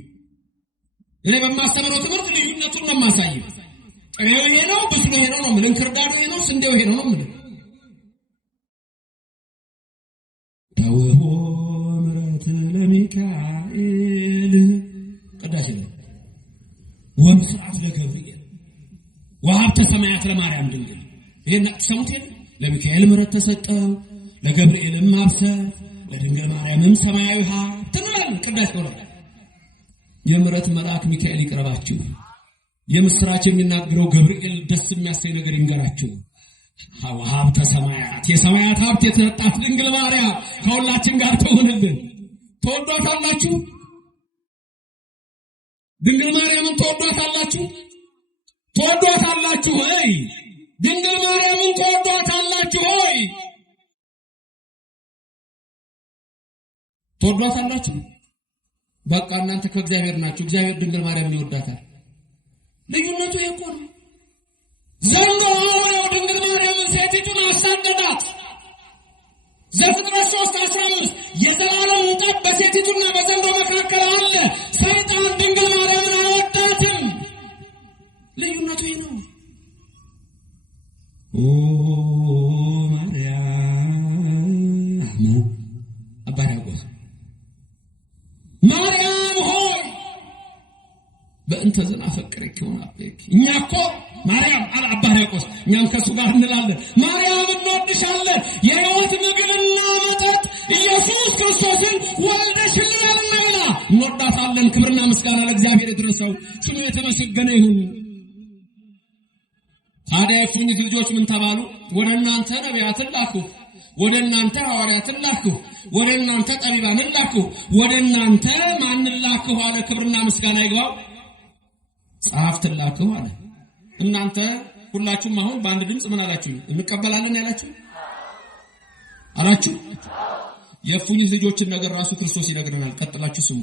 እኔ በማስተምረው ትምህርት ልዩነቱን ነው የማሳየው። ጥሬው ይሄ ነው፣ ብስሉ ይሄ ነው ነው። እንክርዳዱ ይሄ ነው፣ ስንዴው ይሄ ነው ነው። ተወሆ ምሕረት ለሚካኤል ቅዳሴ ነው። ወምስራት ለገብርኤል ወሀብተ ሰማያት ለማርያም ድንግል። ይሄን ሰሙት። ለሚካኤል ምሕረት ተሰጠው፣ ለገብርኤልም ማብሰር፣ ለድንግል ማርያምም ሰማያዊ ሀብት ነው። ቅዳሴ ነው። የምሕረት መልአክ ሚካኤል ይቅረባችሁ። የምስራች የሚናገረው ገብርኤል ደስ የሚያሰኝ ነገር ይንገራችሁ። ሀብተ ሰማያት የሰማያት ሀብት የተሰጣት ድንግል ማርያም ከሁላችን ጋር ትሆንልን። ተወዷታላችሁ? ድንግል ማርያምን ተወዷታላችሁ? ተወዷታላችሁ ሆይ? ድንግል ማርያምን ተወዷታላችሁ ሆይ? ተወዷታላችሁ? በቃ እናንተ ከእግዚአብሔር ናችሁ። እግዚአብሔር ድንግል ማርያምን ይወዳታል። ልዩነቱ እኮ ነው። ዘንዶ ነው ድንግል ማርያምን ሴቲቱን አሳደዳት። ዘፍጥረት 3:15 የዘላለም ጠብ በሴቲቱና በዘንዶ መካከል አለ። ሰይጣን ድንግል ማርያምን አልወዳትም። ልዩነቱ ይሄ ነው። ኦ ማርያም አባራጎስ ማርያም ሆይ በእንተ ዘናፈቅረኪ ሆነ አቤኪ። እኛ እኮ ማርያም አባራቆስ እኛም ከሱ ጋር እንላለን። ማርያም እንወድሻለን፣ የሕይወት ምግብና መጠጥ ኢየሱስ ክርስቶስን ወልደሽልናልና ብላ እንወዳታለን። ክብርና ምስጋና ለእግዚአብሔር ይድረሰው፣ ስሙ የተመሰገነ ይሁን። ታዲያ የእፉኝት ልጆች ምን ተባሉ? ወደ እናንተ ነቢያትን ላኩ፣ ወደ እናንተ ሐዋርያትን ላኩ፣ ወደ እናንተ ጠቢባንን ላኩ፣ ወደ እናንተ ማንን ላኩ አለ? ክብርና ምስጋና ይግባው። ጸሐፍትን ላኩ አለ። እናንተ ሁላችሁም አሁን በአንድ ድምፅ ምን አላችሁ? እንቀበላለን ያላችሁ አላችሁ። የእፉኝት ልጆችን ነገር ራሱ ክርስቶስ ይነግረናል። ቀጥላችሁ ስሙ።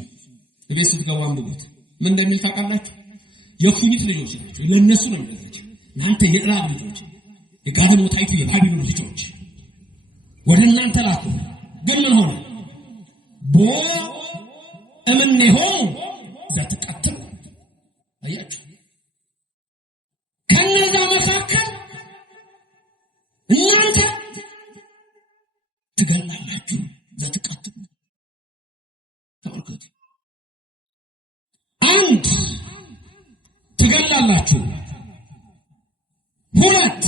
እቤት ስትገቡ አንብቡት። ምን እንደሚል ታውቃላችሁ? የእፉኝት ልጆች ናቸው። ለእነሱ ነው የሚነግራቸው። እናንተ የእባብ ልጆች፣ የጋለሞታይቱ የባቢሎን ልጆች ወደ እናንተ ላኩ። ግን ምን ሆነ? ቦ እምኔሆሙ ዘትቀትሉ። አያችሁ፣ ከነዛ መካከል እናንተ ትገላላችሁ። ዘትቀትሉ ተመልከቱ። አንድ ትገላላችሁ፣ ሁለት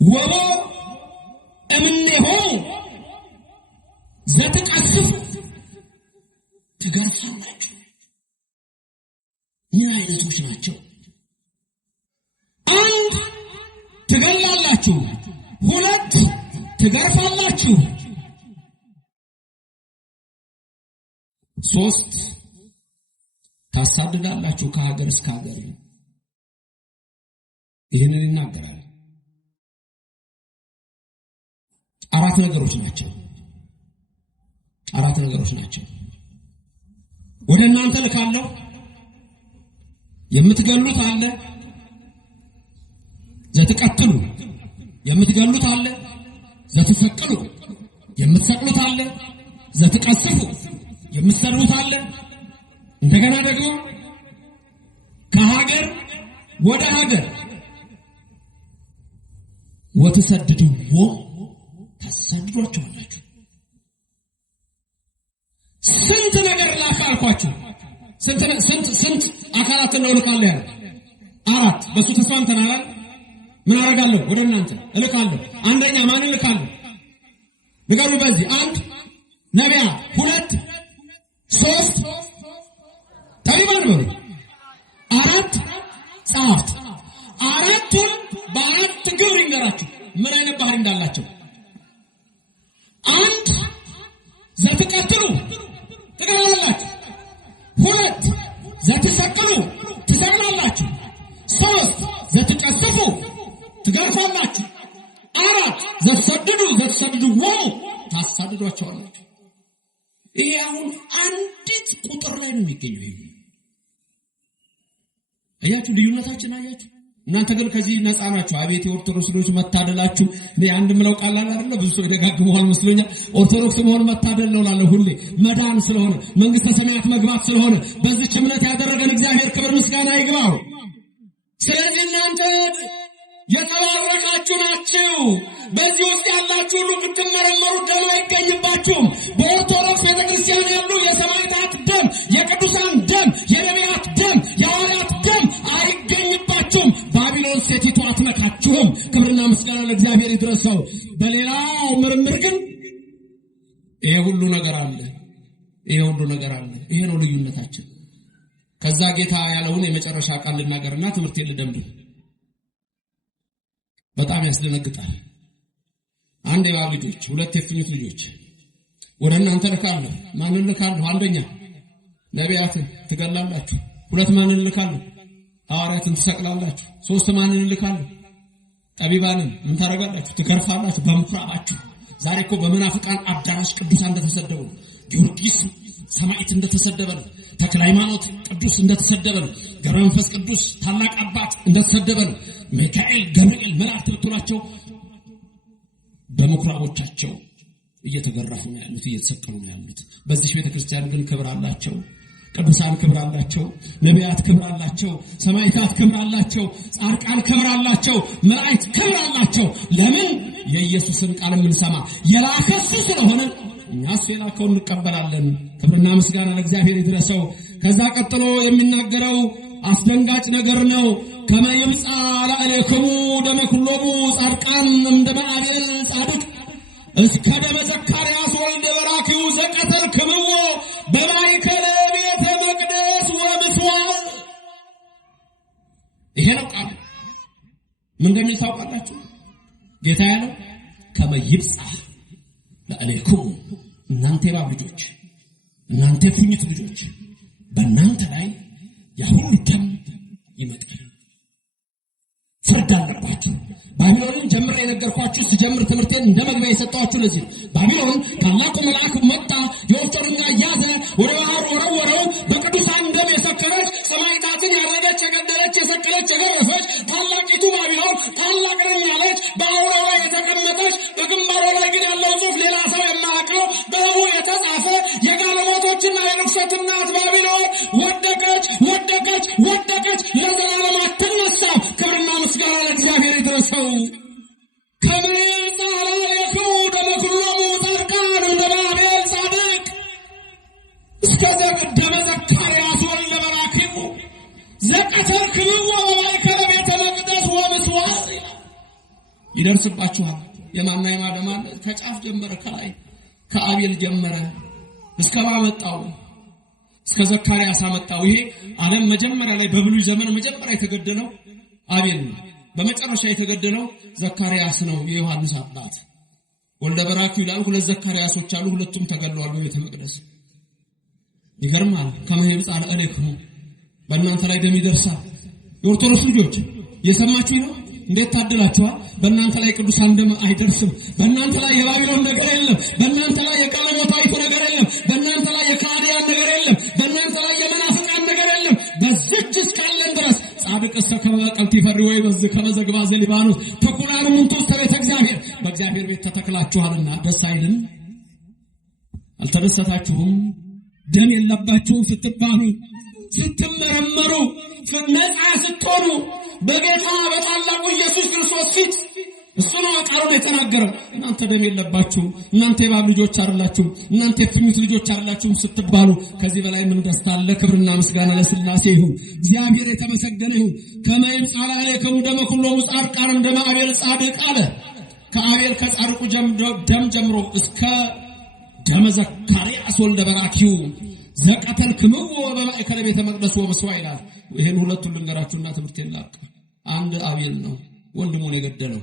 ወቦ እምኔሆሙ ዘትቀስፉ ትገርፋላችሁ። ምን አይነቶች ናቸው? አንድ ትገላላችሁ፣ ሁለት ትገርፋላችሁ፣ ሶስት ታሳድዳላችሁ ከሀገር እስከ ሀገር። ይህንን ይናገራል። አራት ነገሮች ናቸው። ወደ እናንተ ልካለሁ። የምትገሉት አለ፣ ዘትቀትሉ የምትገሉት አለ፣ ዘትሰቅሉ የምትሰቅሉት አለ፣ ዘትቀስፉ የምትሰሩት አለ። እንደገና ደግሞ ከሀገር ወደ ሀገር ወትሰድድዎ ታሰድዷቸዋላችሁ። ስንት ነገር ላካልኳችሁ። ስንት አካላት ነው ልካለሁ ያለ? አራት። በሱ ተስማምተናል። ምን አደርጋለሁ? ወደ እናንተ እልካለሁ። አንደኛ ማን እልካለሁ? ንገሩ። በዚህ አንድ ነቢያት፣ ሁለት ሶስት ጠቢባን ነው፣ አራት ጸሐፍት። አራቱን በአራት ግብር ይንገራችሁ ምን አይነት ባህሪ እንዳላቸው። አንድ ዘትቀትሉ ትገላላችሁ፣ ሁለት ዘትሰቅሉ ትሰቅላላችሁ፣ ሶስት ዘትቀስፉ ትገርፋላችሁ፣ አራት ዘትሰድድዎ ታሳድዷቸዋላችሁ። ይሄ አሁን አንዲት ቁጥር ላይ ነው የሚገኘው። ይሄ አያችሁ፣ ልዩነታችን አያችሁ። እናንተ ግን ከዚህ ነፃ ናችሁ። አቤት የኦርቶዶክስ ልጆች መታደላችሁ። እኔ አንድ ምለው ቃል አይደለ ብዙ ሰው ይደጋግመዋል መስሎኛል። ኦርቶዶክስ መሆን መታደል ነው እላለሁ ሁሌ። መዳን ስለሆነ መንግስተ ሰማያት መግባት ስለሆነ በዚህች እምነት ያደረገን እግዚአብሔር ክብር ምስጋና ይግባው። ስለዚህ እናንተ የተባረካችሁ ናችሁ። በዚህ ውስጥ ያላችሁ ሁሉ ብትመረመሩ ደም አይገኝባችሁም። በኦርቶዶክስ ቤተክርስቲያን ያሉ የሰማዕታት ደም፣ የቅዱሳን ደም፣ የነቢያት ደም፣ የሐዋርያት ደም አይገኝባችሁም። ባቢሎን ሴቲቱ አትነካችሁም። ክብርና ምስጋና ለእግዚአብሔር ይድረሰው። በሌላው ምርምር ግን ይሄ ሁሉ ነገር አለ። ይሄ ነው ልዩነታችን። ከዛ ጌታ ያለውን የመጨረሻ ቃል ልናገርና ትምህርቴን ልደምድም። በጣም ያስደነግጣል። አንድ የእባብ ልጆች፣ ሁለት የእፉኝት ልጆች ወደ እናንተ ልካለሁ። ማንን ልካለሁ? አንደኛ ነቢያትን ትገላላችሁ፣ ሁለት ማንን ልካለሁ? ሐዋርያትን ትሰቅላላችሁ፣ ሶስት ማንን ልካለሁ? ጠቢባንን ምን ታደርጋላችሁ? ትገርፋላችሁ በምኩራባችሁ። ዛሬ እኮ በመናፍቃን አዳራሽ ቅዱሳን እንደተሰደቡ፣ ጊዮርጊስ ሰማዕት እንደተሰደበ ነው፣ ተክለ ሃይማኖት ቅዱስ እንደተሰደበ ነው፣ ገብረ መንፈስ ቅዱስ ታላቅ አባት እንደተሰደበ ነው፣ ሚካኤል ገብርኤል መላእክት ብትሏቸው በምኩራቦቻቸው እየተገረፉ ነው ያሉት፣ እየተሰቀሉ ነው ያሉት። በዚህ ቤተክርስቲያን ግን ክብር አላቸው። ቅዱሳን ክብር አላቸው፣ ነቢያት ክብር አላቸው፣ ሰማዕታት ክብር አላቸው፣ ጻድቃን ክብር አላቸው፣ መላእክት ክብር አላቸው። ለምን? የኢየሱስን ቃል የምንሰማ የላከ እሱ ስለሆነ እኛስ የላከውን እንቀበላለን። ክብርና ምስጋና ለእግዚአብሔር ይድረሰው። ከዛ ቀጥሎ የሚናገረው አስደንጋጭ ነገር ነው። ከመይምጻ ለአለክሙ ደመ ኩሎሙ ጻድቃን እምደመ አቤል ጻድቅ እስከ ደመ ዘካርያስ ወልደ በራክዩ ዘቀተልክምዎ በማእከለ ቤተ መቅደስ ወምስዋዕ። ይሄ ነው ቃሉ። ምን እንደሚል ታውቃላችሁ? ጌታ ያለው ከመይምጻ ለአለክሙ እናንተ የባብ ልጆች፣ እናንተ የፉኝት ልጆች በእናንተ ላይ ያሁሉ ደም ይመጣል። ፍርድ አለባችሁ። ባቢሎንን ጀምሬ የነገርኳችሁ ስጀምር ትምህርቴን እንደመግቢያ የሰጣችሁ ለዚህ ባቢሎን ታላቁ መልአክ መጣ፣ የወፍጮን ድንጋይ ያዘ፣ ወደ ባህር ወረወረው። በቅዱሳን ደም የሰከረች ሰማዕታትን ያረደች፣ የገደለች፣ የሰቀለች፣ የገረፈች ታላቂቱ ባቢሎን ታላቅ ነኝ ያለች በአውራ ላይ የተቀመጠች በግንባሯ ላይ ግን ያለው ጽሑፍ ሌላ ሰው የማያውቀው በህቡ የተጻፈ የጋለሞቶችና የርኩሰት እናት ባቢሎን ወደቀች፣ ወደቀች፣ ወደቀች። ለዘላለም አትነሳም። ክብርና ምስጋና ለእግዚአብሔር ይድረሰው። ከመይምጻ ለአለክሙ ደመ ኩሎሙ ጻድቃን እምደመ አቤል ጻድቅ እስከ ደመ ዘካርያስ ወልደ በራክዩ ዘቀተልክምዎ በማእከለ ቤተ መቅደስ ወምስዋዕ። ይደርስባችኋል። የማና የማደማ ከጫፍ ጀመረ፣ ከላይ ከአቤል ጀመረ እስከ ማመጣው እስከ ዘካርያስ አመጣው። ይሄ ዓለም መጀመሪያ ላይ በብሉይ ዘመን መጀመሪያ የተገደለው አቤል ነው። በመጨረሻ የተገደለው ዘካርያስ ነው፣ የዮሐንስ አባት ወልደ በራክዩ ይላል። ሁለት ዘካርያሶች አሉ፣ ሁለቱም ተገድለዋል በቤተ መቅደስ። ይገርማል። ከመይምጻ ለአለክሙ በእናንተ ላይ ደም ይደርሳል። የኦርቶዶክስ ልጆች የሰማችሁ ነው። እንዴት ታድላችኋል! በእናንተ ላይ ቅዱሳን ደም አይደርስም። በእናንተ ላይ የባቢሎን ነገር የለም። በእናንተ ላይ የቀለሞታዊቱ ነገር የለም። በእናንተ ላይ የካህዲያን ነገር የለም። በእናንተ ላይ የመናፍቃን ነገር የለም። በዚህች እስካለን ድረስ ጻድቅ እስከ በቀልት ይፈሪ ወይ በዚህ ከመዘግባ ዘሊባኖስ ተኩላኑ ምንቱ ውስጥ ቤተ እግዚአብሔር በእግዚአብሔር ቤት ተተክላችኋልና ደስ አይልን? አልተደሰታችሁም? ደም የለባችሁም ስትባሉ፣ ስትመረመሩ፣ ነፃ ስትሆኑ በጌታ በታላቁ ኢየሱስ ክርስቶስ ፊት እሱ ነው ቃሉን የተናገረው። እናንተ ደም የለባችሁም፣ እናንተ የባብ ልጆች አይደላችሁም፣ እናንተ የፉኝት ልጆች አይደላችሁም ስትባሉ ከዚህ በላይ ምን ደስታ አለ? ክብርና ምስጋና ለሥላሴ ይሁን። እግዚአብሔር የተመሰገነ ይሁን። ከመይምጻ ለአለክሙ ደመ ኩሎሙ ጻድቃን እምደመ አቤል ጻድቅ አለ። ከአቤል ከጻድቁ ደም ጀምሮ እስከ ደመ ዘካርያስ ወልደ በራክዩ ዘቀተልክምዎ በማእከለ ቤተ መቅደስ ወምስዋዕ ይላል። ይሄን ሁለቱን ልንገራችሁና ትምህርቴን ላብቃ። አንድ አቤል ነው ወንድሙን የገደለው።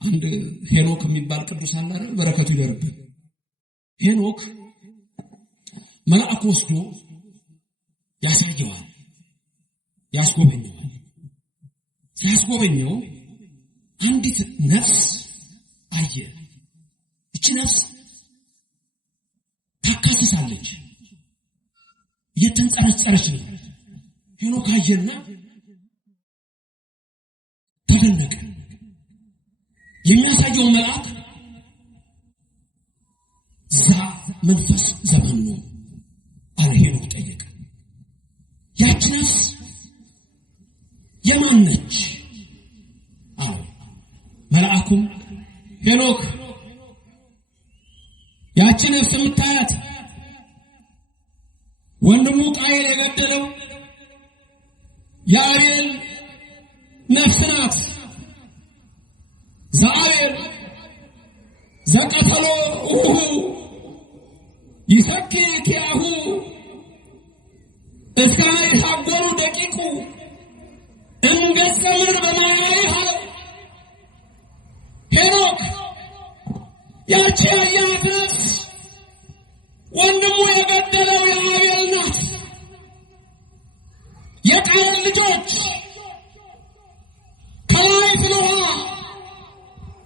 አንድ ሄኖክ የሚባል ቅዱስ አለ አይደል? በረከቱ ይደርብን። ሄኖክ መልአክ ወስዶ ያሳየዋል፣ ያስጎበኘዋል። ሲያስጎበኘው አንዲት ነፍስ አየ። እቺ ነፍስ ታካስሳለች፣ እየተንጸረጸረች ነው። ሄኖክ አየና ተደነቀ። የሚያሳየው መልአክ ዛ መንፈስ ዘመን ነው አለ። ሄኖክ ጠየቀ፣ ያቺ ነፍስ የማን ነች አለ። መልአኩም ሄኖክ ያቺ ነፍስ የምታያት ወንድሙ ቃየል የገደለው የአቤል ነፍስ ናት። ዘአቤል ዘቀተሎ ይሰኪ ኪያሁ እስከ ይሳጎሩ ደቂቁ እንገጸ ምድር በማያይሃ። ሄኖክ ያቺ ያያት ነፍስ ወንድሙ የገደለው የአቤል ናት። የቃየል ልጆች ከላይ ፍልውሃ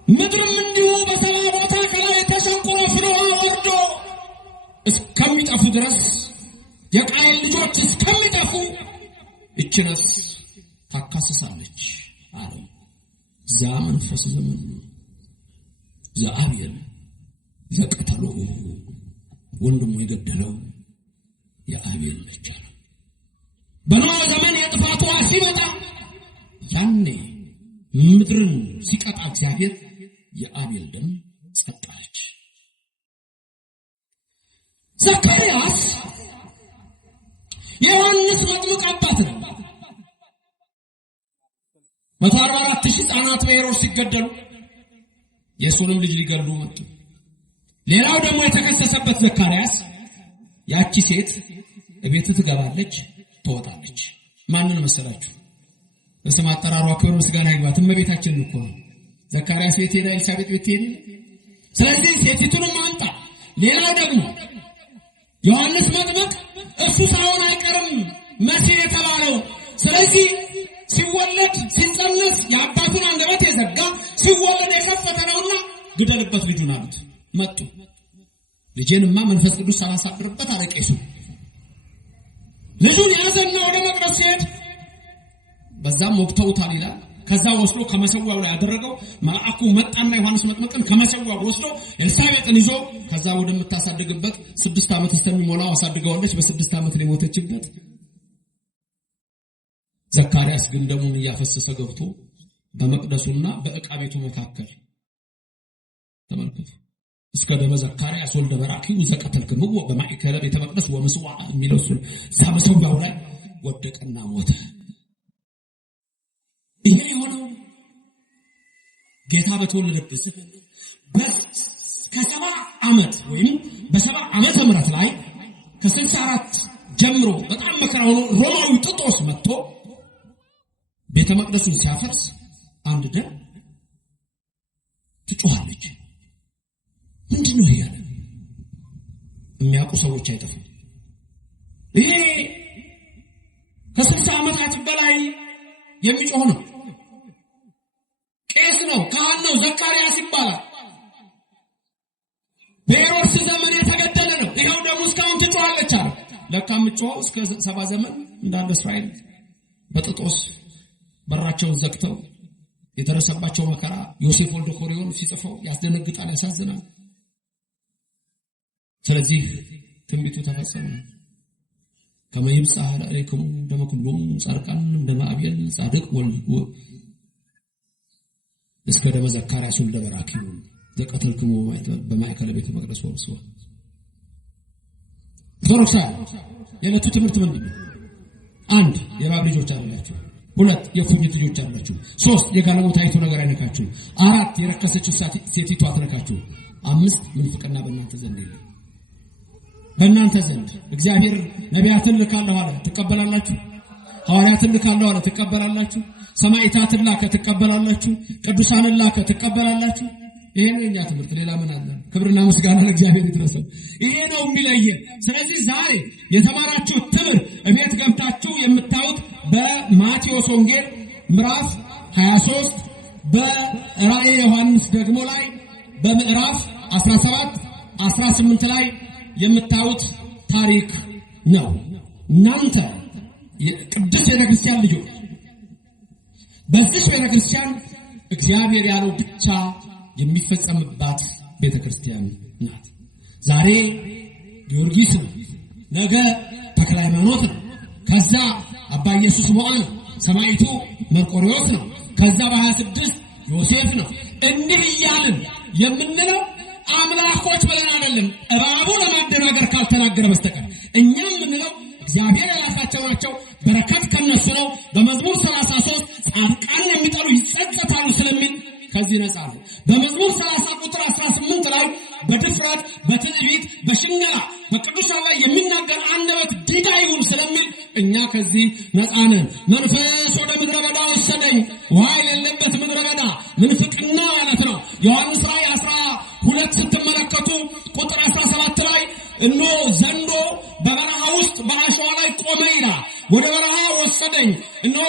ምድርም እንዲሁ በሰባ ቦታ ከላይ ተሸንቆሮ ፍልውሃ ወርዶ እስከሚጠፉ ድረስ የቃየል ልጆች እስከሚጠፉ እቺ ነፍስ ታካስሳለች አለ። ዛ መንፈስ ዘመን ዘአቤል ዘቀተሎ ወንድሙ የገደለው የአቤል ልጅ አለ። በኖህ ዘመን የጥፋቷ ሲመጣ ያኔ ምድርን ሲቀጣ እግዚአብሔር የአቤል ደም ጸጥ አለች። ዘካርያስ የዮሐንስ የዮሐንስ መጥምቅ አባት ነው። 144,000 ሕፃናት በሄሮድስ ሲገደሉ የሱንም ልጅ ሊገድሉ መጡ። ሌላው ደግሞ የተከሰሰበት ዘካርያስ ያቺ ሴት ቤት ትገባለች ትወጣለች። ማንን መሰላችሁ? በስም አጠራሯ ክብር ምስጋና ይግባት እመቤታችን እኮ ነው። ዘካርያስ ቤት ሄዳ ኤልሳቤጥ ቤት ሄዳ። ስለዚህ ሴቲቱንም አንጣ። ሌላው ደግሞ ዮሐንስ መጥምቅ እሱ ሳይሆን አይቀርም መሲህ የተባለው። ስለዚህ ሲወለድ ሲጸነስ የአባቱን አንደበት የዘጋ ሲወለድ የከፈተ ነውና ግደልበት ልጁን አሉት። መጡ። ልጄንማ መንፈስ ቅዱስ ሳላሳድርበት አለ ቄሱ። ልጁን ያዘና ወደ መቅደስ ሲሄድ በዛም ወቅተውታል ይላል። ከዛ ወስዶ ከመሰዋው ላይ ያደረገው መልአኩ መጣና ዮሐንስ መጥምቅን ከመሰዋው ወስዶ ኤልሳቤጥን ይዞ ከዛ ወደምታሳድግበት 6 ዓመት እስከሚሞላው አሳድገዋለች። በ6 ዓመት ላይ ሞተችበት። ዘካርያስ ግን ደሙን እያፈሰሰ ገብቶ በመቅደሱና በዕቃ ቤቱ መካከል ተመልከቱ። እስከ ደመ ዘካርያስ ወልደ በራኪው ዘቀተልክምዎ በማእከለ ቤተ መቅደስ ወምስዋዕ የሚለው እሱ መሰዋው ላይ ወደቀና ሞተ። ይሄ የሆነው ጌታ በተወለደበት ከ70 ዓመት ወይም በ70 ዓመተ ምህረት ላይ ከ64 ጀምሮ በጣም መከራ ሆኖ ሮማዊ ጥጦስ መጥቶ ቤተ መቅደሱን ሲያፈርስ አንድ ደም ትጮኻለች። ምንድነው ይሄ? የሚያውቁ ሰዎች አይጠፉም። ይሄ ከ60 ዓመታት በላይ የሚጮህ ነው። ቄስ ነው፣ ካህን ነው፣ ዘካርያስ ይባላል። በሄሮድስ ዘመን የተገደለ ነው። ይሄው ደግሞ እስካሁን ትጮኻለች አለ። ለካ የምትጮኸው እስከ 70 ዘመን እንዳንደ እስራኤል በጥጦስ በራቸውን ዘግተው የደረሰባቸው መከራ ዮሴፍ ወልደ ኮሪዮን ሲጽፈው ያስደነግጣል፣ ያሳዝናል። ስለዚህ ትንቢቱ ተፈጸመ። ከመይምጻእ ለአለይኩም ደመኩሎም ጻድቃን ደማአብየል ጻድቅ ወልድ እስከ ደመ ዘካርያስ ወልደ በራኪው ዘቀተልክሙ በማእከለ ቤተ መቅደስ ወምስዋ። ኦርቶዶክስ የዕለቱ ትምህርት ምንድን ነው? 1 የባብ ልጆች አይደላችሁ። 2 የፉኝት ልጆች አይደላችሁ። 3 የጋለሞታይቱ ነገር አይነካችሁ። 4 የረከሰችው ሴቲቱ አትነካችሁ። 5 ምንፍቅና በእናንተ ዘንድ የለም። በእናንተ ዘንድ እግዚአብሔር ነቢያትን ልካለሁ አለ፣ ትቀበላላችሁ? ሐዋርያትን ልካለሁ አለ፣ ትቀበላላችሁ? ሰማዕታትን ላከ፣ ትቀበላላችሁ? ቅዱሳንን ላከ፣ ትቀበላላችሁ? ይሄ ነው የኛ ትምህርት። ሌላ ምን አለ? ክብርና ምስጋና ለእግዚአብሔር ይድረሰው። ይሄ ነው የሚለየን። ስለዚህ ዛሬ የተማራችሁ ትምህርት እቤት ገብታችሁ የምታዩት በማቴዎስ ወንጌል ምዕራፍ 23 በራእየ ዮሐንስ ደግሞ ላይ በምዕራፍ 17 18 ላይ የምታዩት ታሪክ ነው። እናንተ የቅዱስ ቤተክርስቲያን ልጆች በዚህ ቤተክርስቲያን እግዚአብሔር ያለው ብቻ የሚፈጸምባት ቤተክርስቲያን ናት። ዛሬ ጊዮርጊስ ነው፣ ነገ ተክለ ሃይማኖት ነው፣ ከዛ አባ ኢየሱስ ሞዐ ነው፣ ሰማዕቱ መርቆሬዎስ ነው፣ ከዛ በ26 ዮሴፍ ነው። እንዲህ እያልን የምንለው አምላኮች ብለን አይደለም፣ እባቡ ለማደናገር ካልተናገረ በስተቀር እኛም የምንለው እግዚአብሔር ያላሳቸው ናቸው፣ በረከት ከነሱ ነው። በመዝሙር 33 ጻድቃንን የሚጠሉ ይጸጸታሉ ስለሚል ከዚህ ነፃ ነው። በመዝሙር 30 ቁጥር 18 ላይ በድፍረት በትዕቢት በሽንገላ በቅዱሳን ላይ የሚናገር አንደበት ዲዳ ይሁን ስለሚል እኛ ከዚህ ነፃ ነን። መንፈስ ወደ ምድረ በዳ ወሰደኝ፣ ውሃ የሌለበት ምድረ በዳ ምንፍቅና ማለት ነው። ዮሐንስ ራእይ 12 ስትመለከቱ ቁጥር 17 ላይ እነሆ ዘንዶ በበረሃ ውስጥ በአሸዋ ላይ ቆመ ይላል። ወደ በረሃ ወሰደኝ፣ እነሆ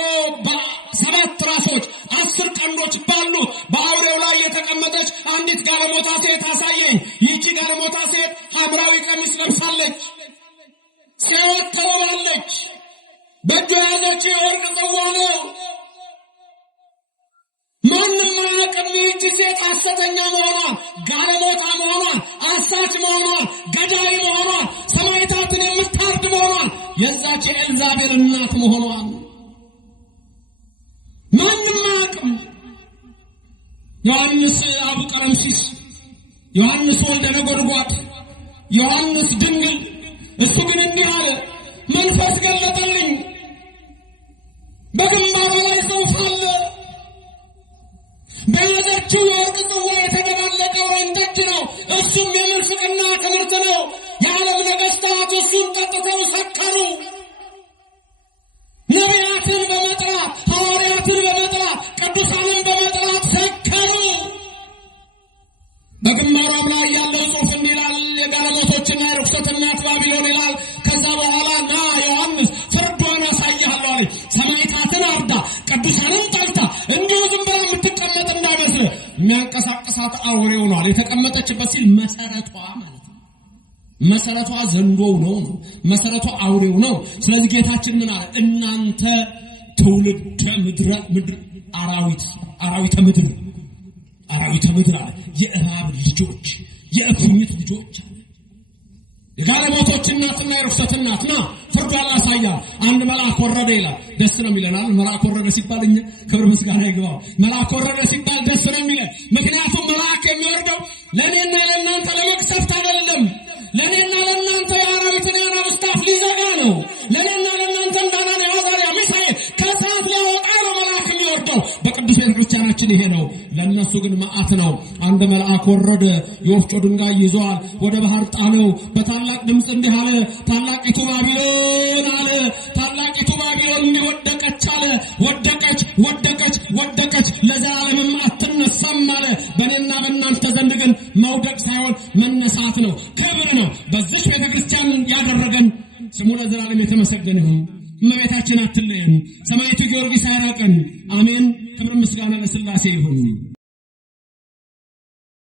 7 ራሶች 10 ቀንዶች ባሉት በአውሬው ላይ የተቀመጠች አንዲት ጋለሞታ ሴት አሳየኝ። ይህቺ ጋለሞታ ሴት ሐምራዊ ቀሚስ ለብሳለች፣ ሴት ተውባለች፣ በእጇ ያዘችው የወርቅ ጽዋ ነው። ማንም አያውቅም ይህቺ ሴት ሐሰተኛ መሆኗን፣ ጋለሞታ መሆኗን፣ አሳች መሆኗን፣ ገዳይ መሆኗን፣ ሰማዕታትን የምታርድ መሆኗን፣ የዛች የኤልዛቤል እናት መሆኗን ማንም አያውቅም። ዮሐንስ አቡ ቀለምሲስ፣ ዮሐንስ ወልደ ነጎድጓድ፣ ዮሐንስ ድንግል እሱ ግን እንዲህ አለ፣ መንፈስ ገለጠልኝ፣ የነገስታት አውሬው ነው የተቀመጠችበት ሲል መሰረቷ ማለት ነው። መሰረቷ ዘንዶው ነው፣ መሰረቷ አውሬው ነው። ስለዚህ ጌታችን ምን አለ? እናንተ ትውልደ ምድር አራዊተ ምድር አለ። የእባብ ልጆች፣ የእፉኝት ልጆች፣ የጋለሞቶች እናትና የርኩሰት እናትና ፍርዷን አሳያ። አንድ መልአክ ወረደ ይላል። ደስ ነው የሚለናል። መልአክ ወረደ ሲባል እኛ ክብር ምስጋና ይግባው። መልአክ ወረደ ሲባል ደስ ነው የሚለን። ምክንያቱም መልአክ የሚወርደው ለኔና ለእናንተ ለመቅሰፍት አይደለም። ለኔና ለእናንተ የአራዊትን የአናብስት አፍ ሊዘጋ ነው። ለኔና ለእናንተ እንዳናን የአዛርያ ሚሳኤል ከእሳት ሊያወጣ ነው መልአክ የሚወርደው። በቅዱስ ቤተክርስቲያናችን ይሄ ነው። ለእነሱ ግን መዓት ነው። አንድ መልአክ ወረደ፣ የወፍጮ ድንጋይ ይዟል፣ ወደ ባህር ጣለው። በታላቅ ድምፅ እንዲህ አለ፣ ታላቂቱ ባቢሎን አለ፣ ታላቂቱ ባቢሎን እንዲወደቀች አለ። ወደቀች፣ ለዘላለምም አትነሳም አለ። በእኔና በእናንተ ዘንድ ግን መውደቅ ሳይሆን መነሳት ነው፣ ክብር ነው። በዚህ ቤተክርስቲያን ያደረገን ስሙ ለዘላለም የተመሰገነ ይሁን። እመቤታችን አትለየን፣ ሰማዕቱ ጊዮርጊስ አይራቀን። አሜን። ክብር ምስጋና ለሥላሴ ይሁን።